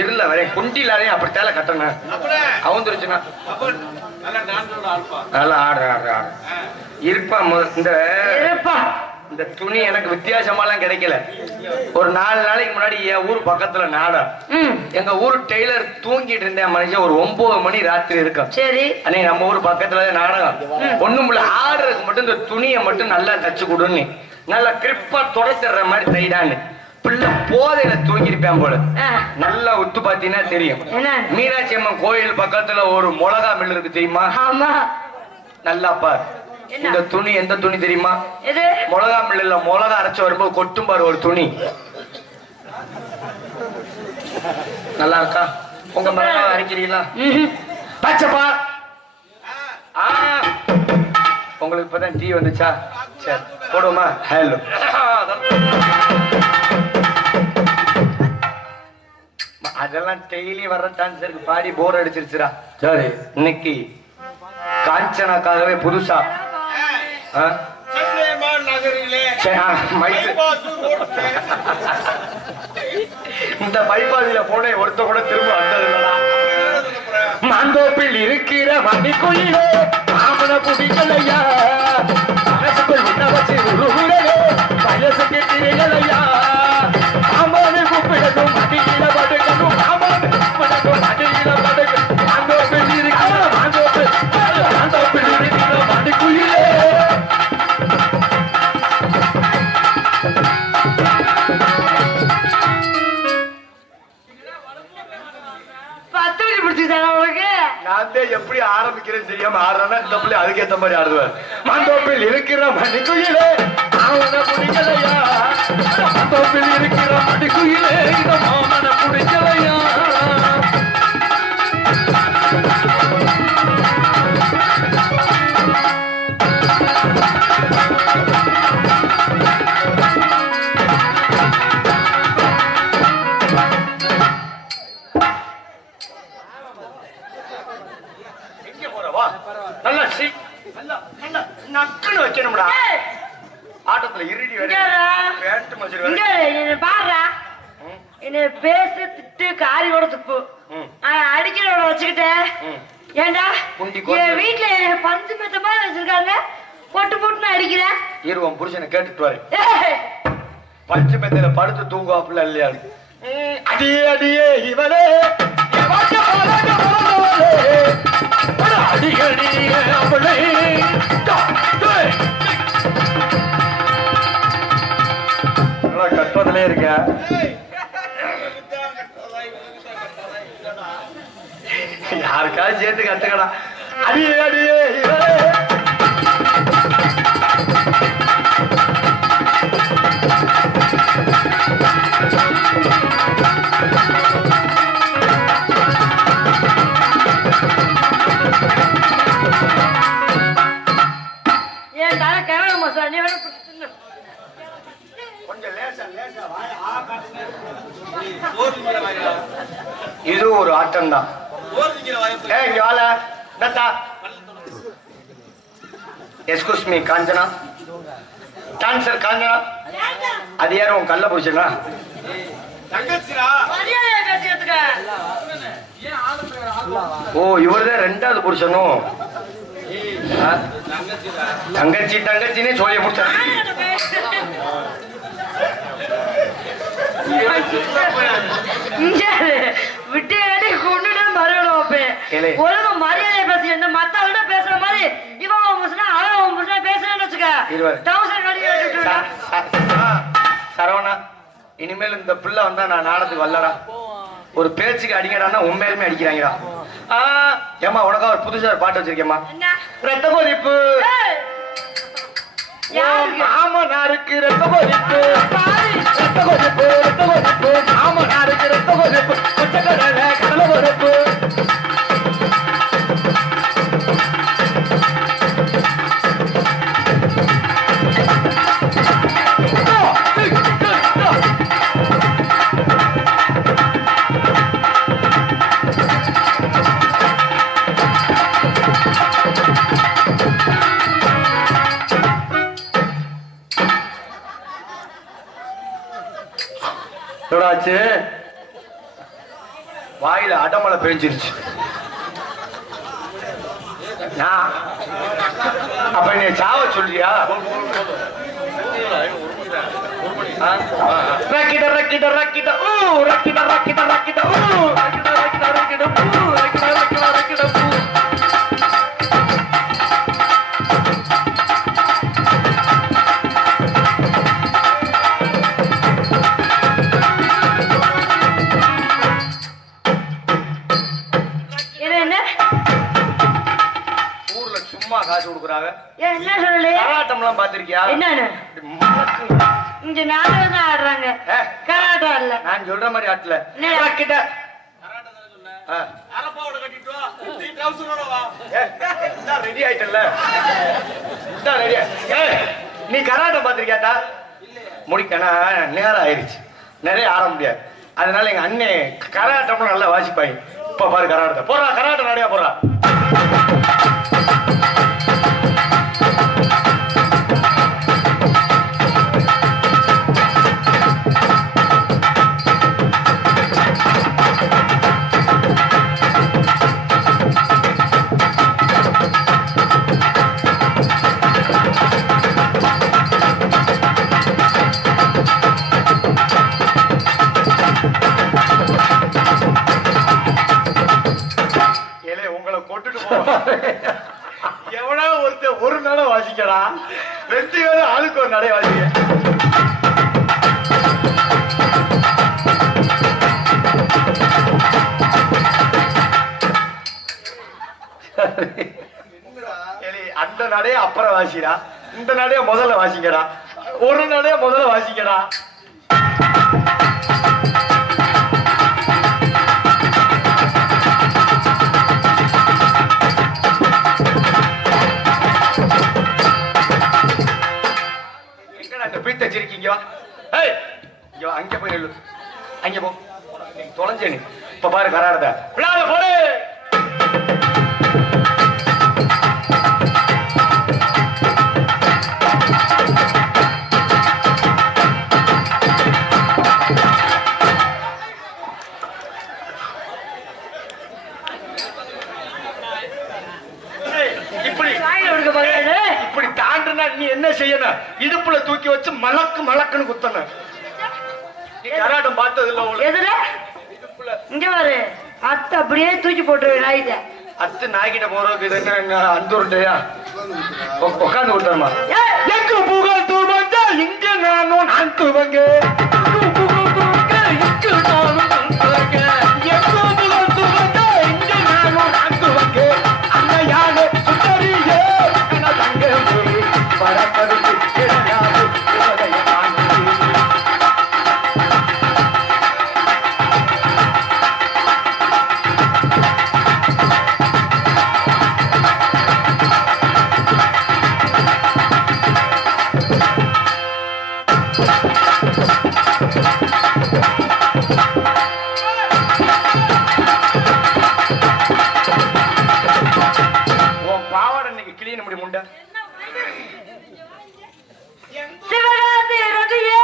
இருல வரேன். குண்டிலாரையும் அப்படித்தால கட்டணும். அவந்துருச்சுன்னா நல்லா ஆடு ஆடு ஆடு இருப்பா. இந்த துணி எனக்கு வித்தியாசமாலாம் கிடைக்கல. ஒரு 4 நாளைக்கு முன்னாடி என் ஊர் பக்கத்துல நாடம். எங்க ஊர் டெய்லர் தூங்கிட்டு இருந்தேன் மனுஷன். ஒரு 9 மணி ராத்திரி இருக்கும். சரி அண்ணே நம்ம ஊர் பக்கத்துல நாடகம். ஒண்ணும் இல்ல ஆடுறதுக்கு மட்டும் இந்த துணியை மட்டும் நல்லா தச்சு கொடுன்னு நல்லா கிரிப்பா துடைச்சிடுற மாதிரி தைடான்னு பிள்ளை போதையில தூங்கிருப்பேன் போல. ஆ. நல்லா உத்து பாத்தீங்கன்னா தெரியும். என்ன? மீனாட்சி அம்மன் கோயில் பக்கத்துல ஒரு மிளகா மில் இருக்கு தெரியுமா? ஆமா. நல்லா பார். என்ன? இந்த துணி எந்த துணி தெரியுமா? எது? மிளகா மில்லுல மிளகா அரைச்சு வரும்போது கொட்டும் பாரு ஒரு துணி. நல்லா இருக்கா? உங்க மிளகா அரைக்கிறீங்களா? பச்சைப்பா. உங்களுக்கு இப்பதான் டீ வந்துச்சா? சரி போடுவோமா? ஹலோ. அதெல்லாம் டெய்லி வர்ற டான்ஸருக்கு பாடி போர் அடிச்சிருச்சுடா. சரி இன்னைக்கு காஞ்சனாக்காகவே புதுசா இந்த பைபாதியில போன ஒருத்த கூட திரும்ப வந்தது இல்லடா. மாந்தோப்பில் இருக்கிற மணிக்குயிலே மாமன குடிக்கலையா மனசுக்குள் உன்ன வச்சு உருகுலே வயசுக்கு திரையலையா மாமனை கூப்பிடணும் மடியில படுக்கணும் மாமனை கூப்பிடணும் மடியில படுக்கணும் மாந்தோப்பில் இருக்கிற மாந்தோப்பில் இருக்கிற மணிக்குயிலே. நான் எப்படி ஆரம்பிக்கிறேன்னு தெரியாம ஆடுறேன்னா இந்த பிள்ளை அதுக்கேற்ற மாதிரி ஆடுவார். மாந்தோப்பில் இருக்கிற மணிக்குயிலே மாமன குடிக்கலையா மாந்தோப்பில் இருக்கிற மணிக்குயிலே இந்த மாமன குடிக்கலையா. நல்லா நக்குன்னு வைக்கணும்டா. ஆட்டத்துல இருடி பாடுறா என்ன பேசு திட்டு காரியோட துப்பு அடிக்கிறோட வச்சுக்கிட்ட. ஏண்டா என் வீட்டுல பஞ்சு மெத்த மாதிரி வச்சிருக்காங்க பொட்டு பொட்டுன்னு அடிக்கிறேன். இருவன் புருஷனை கேட்டுட்டு வாரு. பஞ்சு மெத்தையில படுத்து தூங்குவாப்புல இல்லையா? அடியே அடியே இவளே கட்டுறதுலே இருக்க. யாருக்காவது சேர்த்து கத்துக்கடா. அடியே அடியே இது ஒரு ஆட்டம் தான். Excuse me Kanchana, dancer Kanchana, அது யாரும் உன் கல்ல புடிச்சா? ஓ இவர்தான் ரெண்டாவது புருஷனும். தங்கச்சி தங்கச்சினே சொல்லிய முடிச்சா. விட்டு கொண்டுட்டு மறுபடியும் ஒழுங்கு மரியாதை பேசி இந்த மத்தவங்க பேசுற மாதிரி இவன் அவன் பேசுறேன்னு வச்சுக்க. சரவணா இனிமேல் இந்த பிள்ளை வந்தா நான் நாடத்துக்கு வரலடா. ஒரு பேச்சுக்கு அடிக்கடான்னா உண்மையிலுமே அடிக்கிறாங்கடா. ஏமா உனக்கா ஒரு புதுசா பாட்டு வச்சிருக்கேம்மா. ரத்த கொதிப்பு மாமனாருக்கு ரத்த கொதிப்பு ரத்த கொதிப்பு ரத்த கொதிப்பு மாமனாருக்கு ரத்த கொதிப்பு பச்சைக்கடலை கடலை கொதிப்பு. வாயில அடமலை பெஞ்சிருச்சு. அப்ப நீ சாவ சொல்றியா? ரக்கிட ரக்கிட ரக்கிட ஊ ரக்கிட ரக்கிட ரக்கிட ஊ ரக்கிட ரக்கிட ரக்கிட ஊ ரக்கிட ரக்கிட ரக்கிட ஊ. இருக்காங்க. ஏன் என்ன சொல்லு? கராட்டம்லாம் பாத்திருக்கியா? என்னன்னு? இங்க நாடகம் தான் ஆடுறாங்க, கராட்டம் இல்ல. நான் சொல்ற மாதிரி ஆட்டல. கிட்ட ரெடி ஆயிட்டல. நீ கராட்டம் பாத்திருக்கியாட்டா? முடிக்கனா நேரம் ஆயிடுச்சு, நிறைய ஆட முடியாது. அதனால எங்க அண்ணே கராட்டம் நல்லா வாசிப்பாங்க. இப்ப பாரு கராட்டத்தை போறா, கராட்டம் நிறையா போறா. எவனா ஒருத்தர் ஒரு நடை வாசிக்கடா, 2 பேரும் ஆளுக்கு ஒரு நடை வாசிக்க. அந்த நடைய அப்புறம் வாசிடா, இந்த நடைய முதல்ல வாசிக்கடா, ஒரு நடைய முதல்ல வாசிக்கடா. வச்சிருக்கீங்க அங்க போய் நெல்லு, அங்க போ, தொலைஞ்ச நீ. இப்ப பாரு கராடத்தை விளையாட போடு. இப்படி தாண்டுனா நீ என்ன செய்யணும்? இடுப்புல தூக்கி வச்சு மலக்கு மலக்குன்னு குத்தணும். நீ கராட்டம் பார்த்தது இல்ல? எதுல? இங்க பாரு, அத்தை அப்படியே தூக்கி போட்டு நாயிட்ட. அத்து நாய்கிட்ட போறதுக்கு இது என்ன அந்துருண்டையா? உட்காந்து கொடுத்தாருமா. எங்க புகழ் தூவங்க இங்க நானும் நான் தூவங்க, எங்க புகழ் தூவங்க இங்க நானும் நான் தூவங்க. அங்க யாரு சுத்தரியே தங்க வரக்கருக்கு கிடையாது. உன் பாவாடை இன்னைக்கு கிளீன் பண்ணி முண்டை. சிவகாசி ரதியே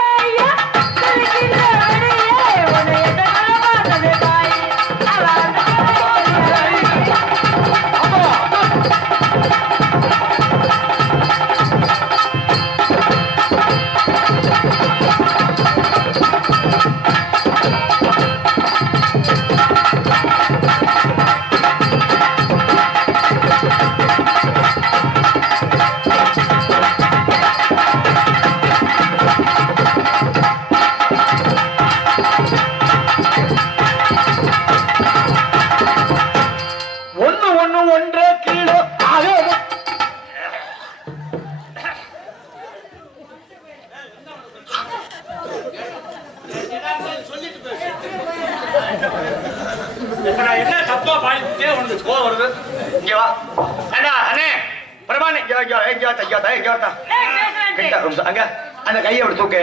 ஒன்றே கிலோ ஆகும். என்ன தப்பா பாடிட்டே உனக்கு கோவம் வருது? இங்க வா அண்ணா, அண்ணே பிரபானே, அங்க அந்த கையை அப்படி தூக்கு.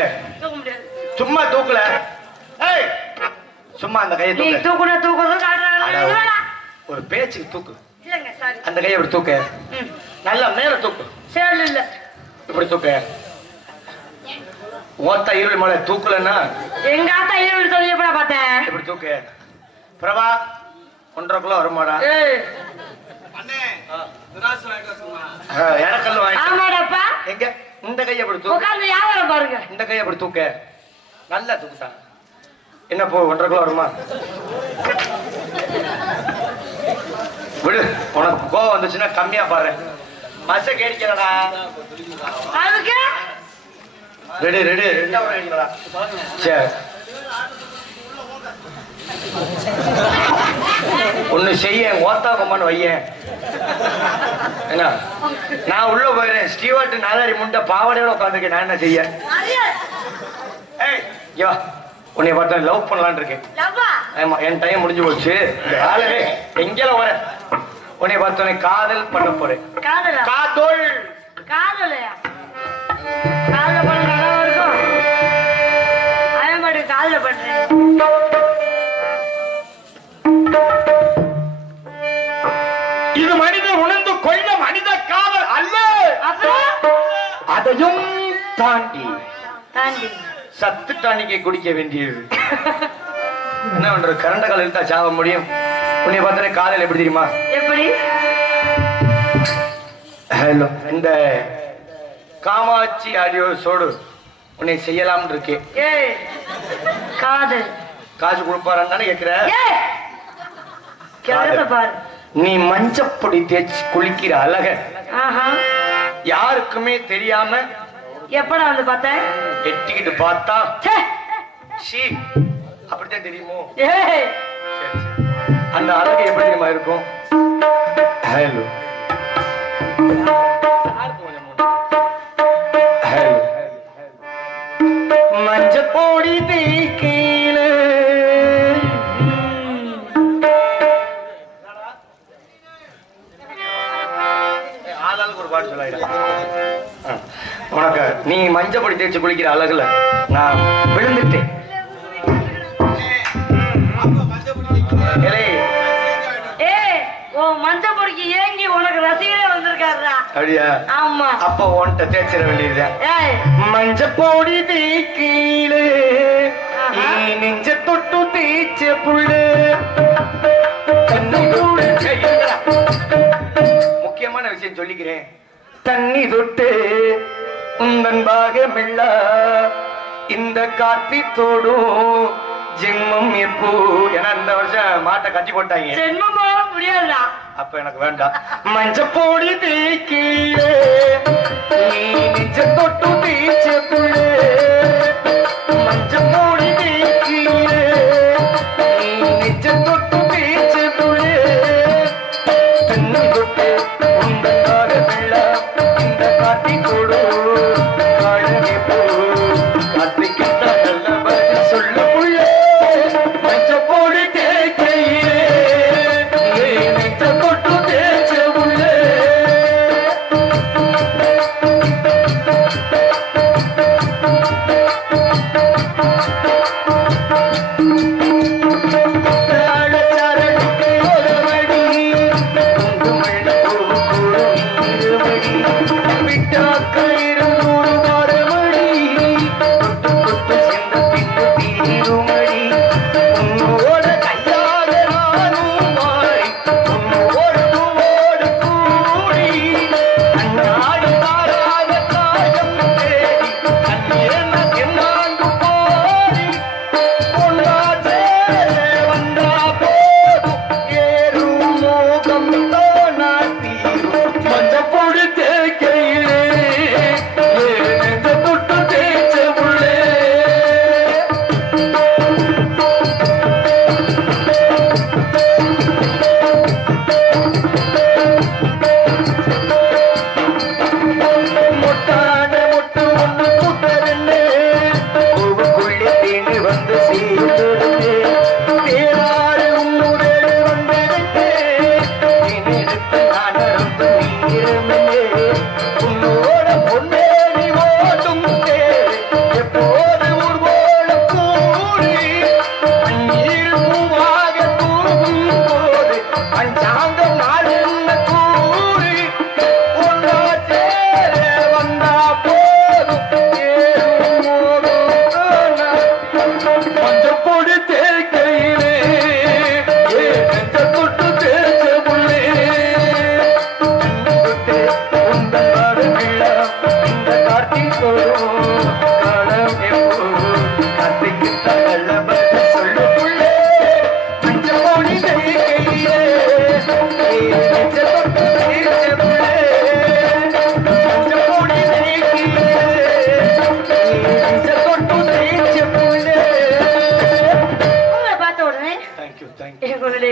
சும்மா தூக்கல, சும்மா அந்த கையை தூக்கு. ஒரு பேச்சுக்கு தூக்கு. அந்த கையை இப்படி தூக்கு, நல்லா மேல தூக்கு. இப்படி தூக்கு. ஓத்த இருள் மலை தூக்கலன்னா எங்க ஆத்தா இருள் சொல்லி எப்படா பார்த்தேன். இப்படி தூக்கு. பிரபா 1.5 கிலோ வருமாடா? இடக்கல் வாங்கி. எங்க இந்த கையை அப்படி தூக்கு. வியாபாரம் பாருங்க. இந்த கையை அப்படி தூக்க, நல்லா தூக்குதான். என்ன போ 1.5 கிலோ வருமா? விடு, உனக்கு கோவம் வந்துச்சுன்னா கம்மியா பாரு. மச கேடிக்கிறடா. அதுக்கு ரெடி ரெடி. சரி ஒண்ணு செய்ய ஓத்தா கொம்மான்னு வையேன். என்ன நான் உள்ள போயிடுறேன். ஸ்டீவர்ட் நாதாரி முண்டை பாவாடையோட உட்காந்துருக்கேன். நான் என்ன செய்ய? ஏய் யோ உன்னை பார்த்தா லவ் பண்ணலான்னு இருக்கேன். ஆமா என் டைம் முடிஞ்சு போச்சு. ஆளவே எங்கேயும் வரேன். உன்னை பார்த்தோன்னே காதல் பண்ண போறேன். காதலா? காதல் காதலையா? காதல பண்ண நல்லா இருக்கும். அவன் மட்டும் காதல பண்றேன். இது மனித உணர்ந்து கொள்ள மனித காதல் அல்ல. அப்புறம் அதையும் தாண்டி தாண்டி சத்து டானிக்கை குடிக்க வேண்டியது. என்ன பண்றது? கரண்ட காலையில் தான் சாவ முடியும். உன்னை பார்த்தோன்னே காதல் எப்படி தெரியுமா? எப்படி? ஹலோ இந்த காமாட்சி ஆடியோஸோடு உன்னை செய்யலாம் இருக்கேன். ஏய் காதல் காசு கொடுப்பாரான்னு தானே கேட்கிற? ஏய் கேட்ட பாரு. நீ மஞ்சப்பொடி தேய்ச்சி குளிக்கிற அழக ஆஹா யாருக்குமே தெரியாம எப்படா வந்து பார்த்தேன்? எட்டிக்கிட்டு பார்த்தா ச்சே. ஷீ அப்படித்தான் தெரியுமோ? ஏய் சரி, சரி. அந்த அழகு எப்படி தெரியுமா இருக்கும்? ஹலோ மஞ்சப்பொடி தேய்க்கீழ ஆளாளுக்கு ஒரு பாட்டு சொல்லிடா. உனக்கு நீ மஞ்சப்பொடி தேய்ச்சி குளிக்கிற அழகுல நான் விழுந்துட்டேன். ஏய் ஓ மஞ்ச பொடிக்கு ஏங்கி உனக்கு ரசிகரே வந்திருக்காருடா. அப்படியா? ஆமா. அப்ப உன்கிட்ட தேய்ச்சிட வேண்டியதுதான். ஏய் மஞ்சப்பொடி தேய்க்கீழே நெஞ்ச தொட்டு தேய்ச்ச புள்ளு. முக்கியமான விஷயம் சொல்லிக்கிறேன். தண்ணி தொட்டு உந்தன் பாகமில்ல இந்த கார்த்தித்தோடும் ஜென்மம் எப்போ. ஏன்னா இந்த வருஷம் மாட்டை கட்டி போட்டாங்க. ஜென்மம் போக முடியாதுடா. அப்ப எனக்கு வேண்டாம். மஞ்சப்பொடி தேய்க்கீழே நெஞ்ச தொட்டு தேய்ச்ச புள்ளு. மஞ்சப்பொடி தேய்க்கீழே நெஞ்ச தொட்டு தேய்ச்ச புள்ளு. தண்ணி தொட்டு உண்டாக வெள்ள இந்த காட்டி கொடு காழனே போ. காத்திக்கிட்ட நல்ல பதில் சொல்ல புள்ள. மஞ்சப்பொடி தேய்க்கீழே நெஞ்ச தொட்டு தேய்ச்ச புள்ளு.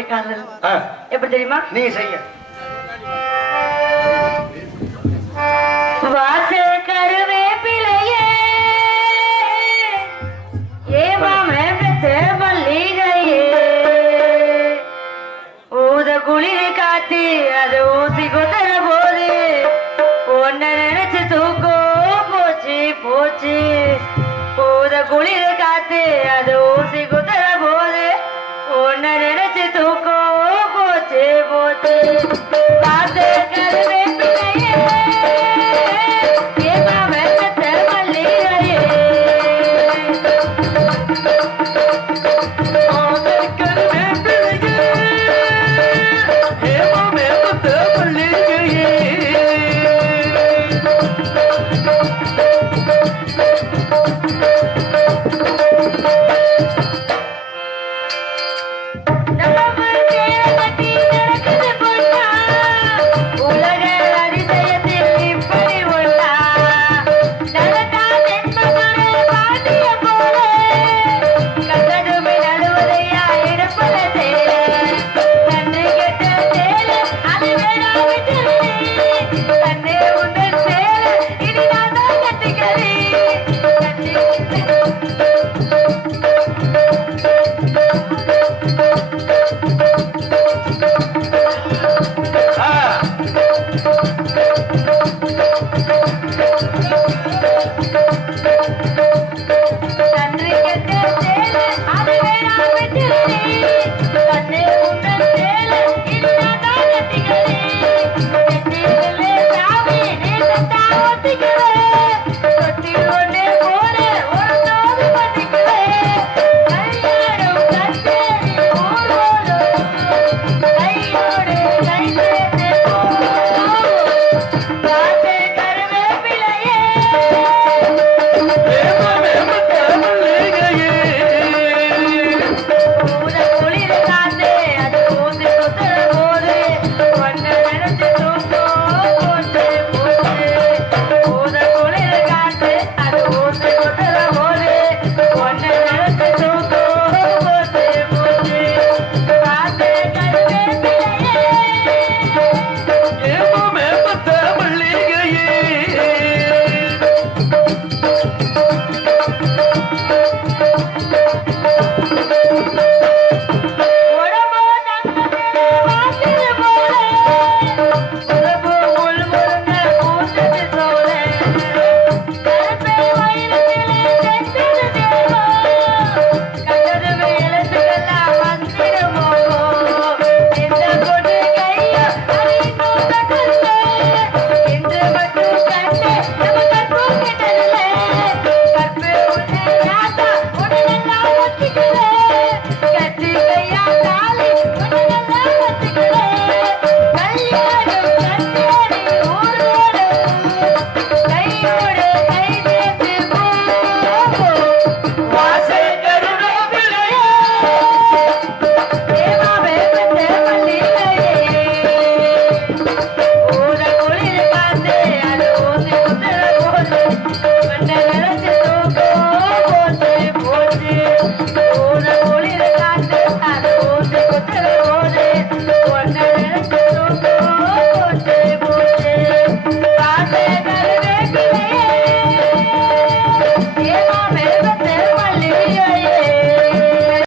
காதல் ஆ, எப்படி தெரியுமா? நீங்க செய்ய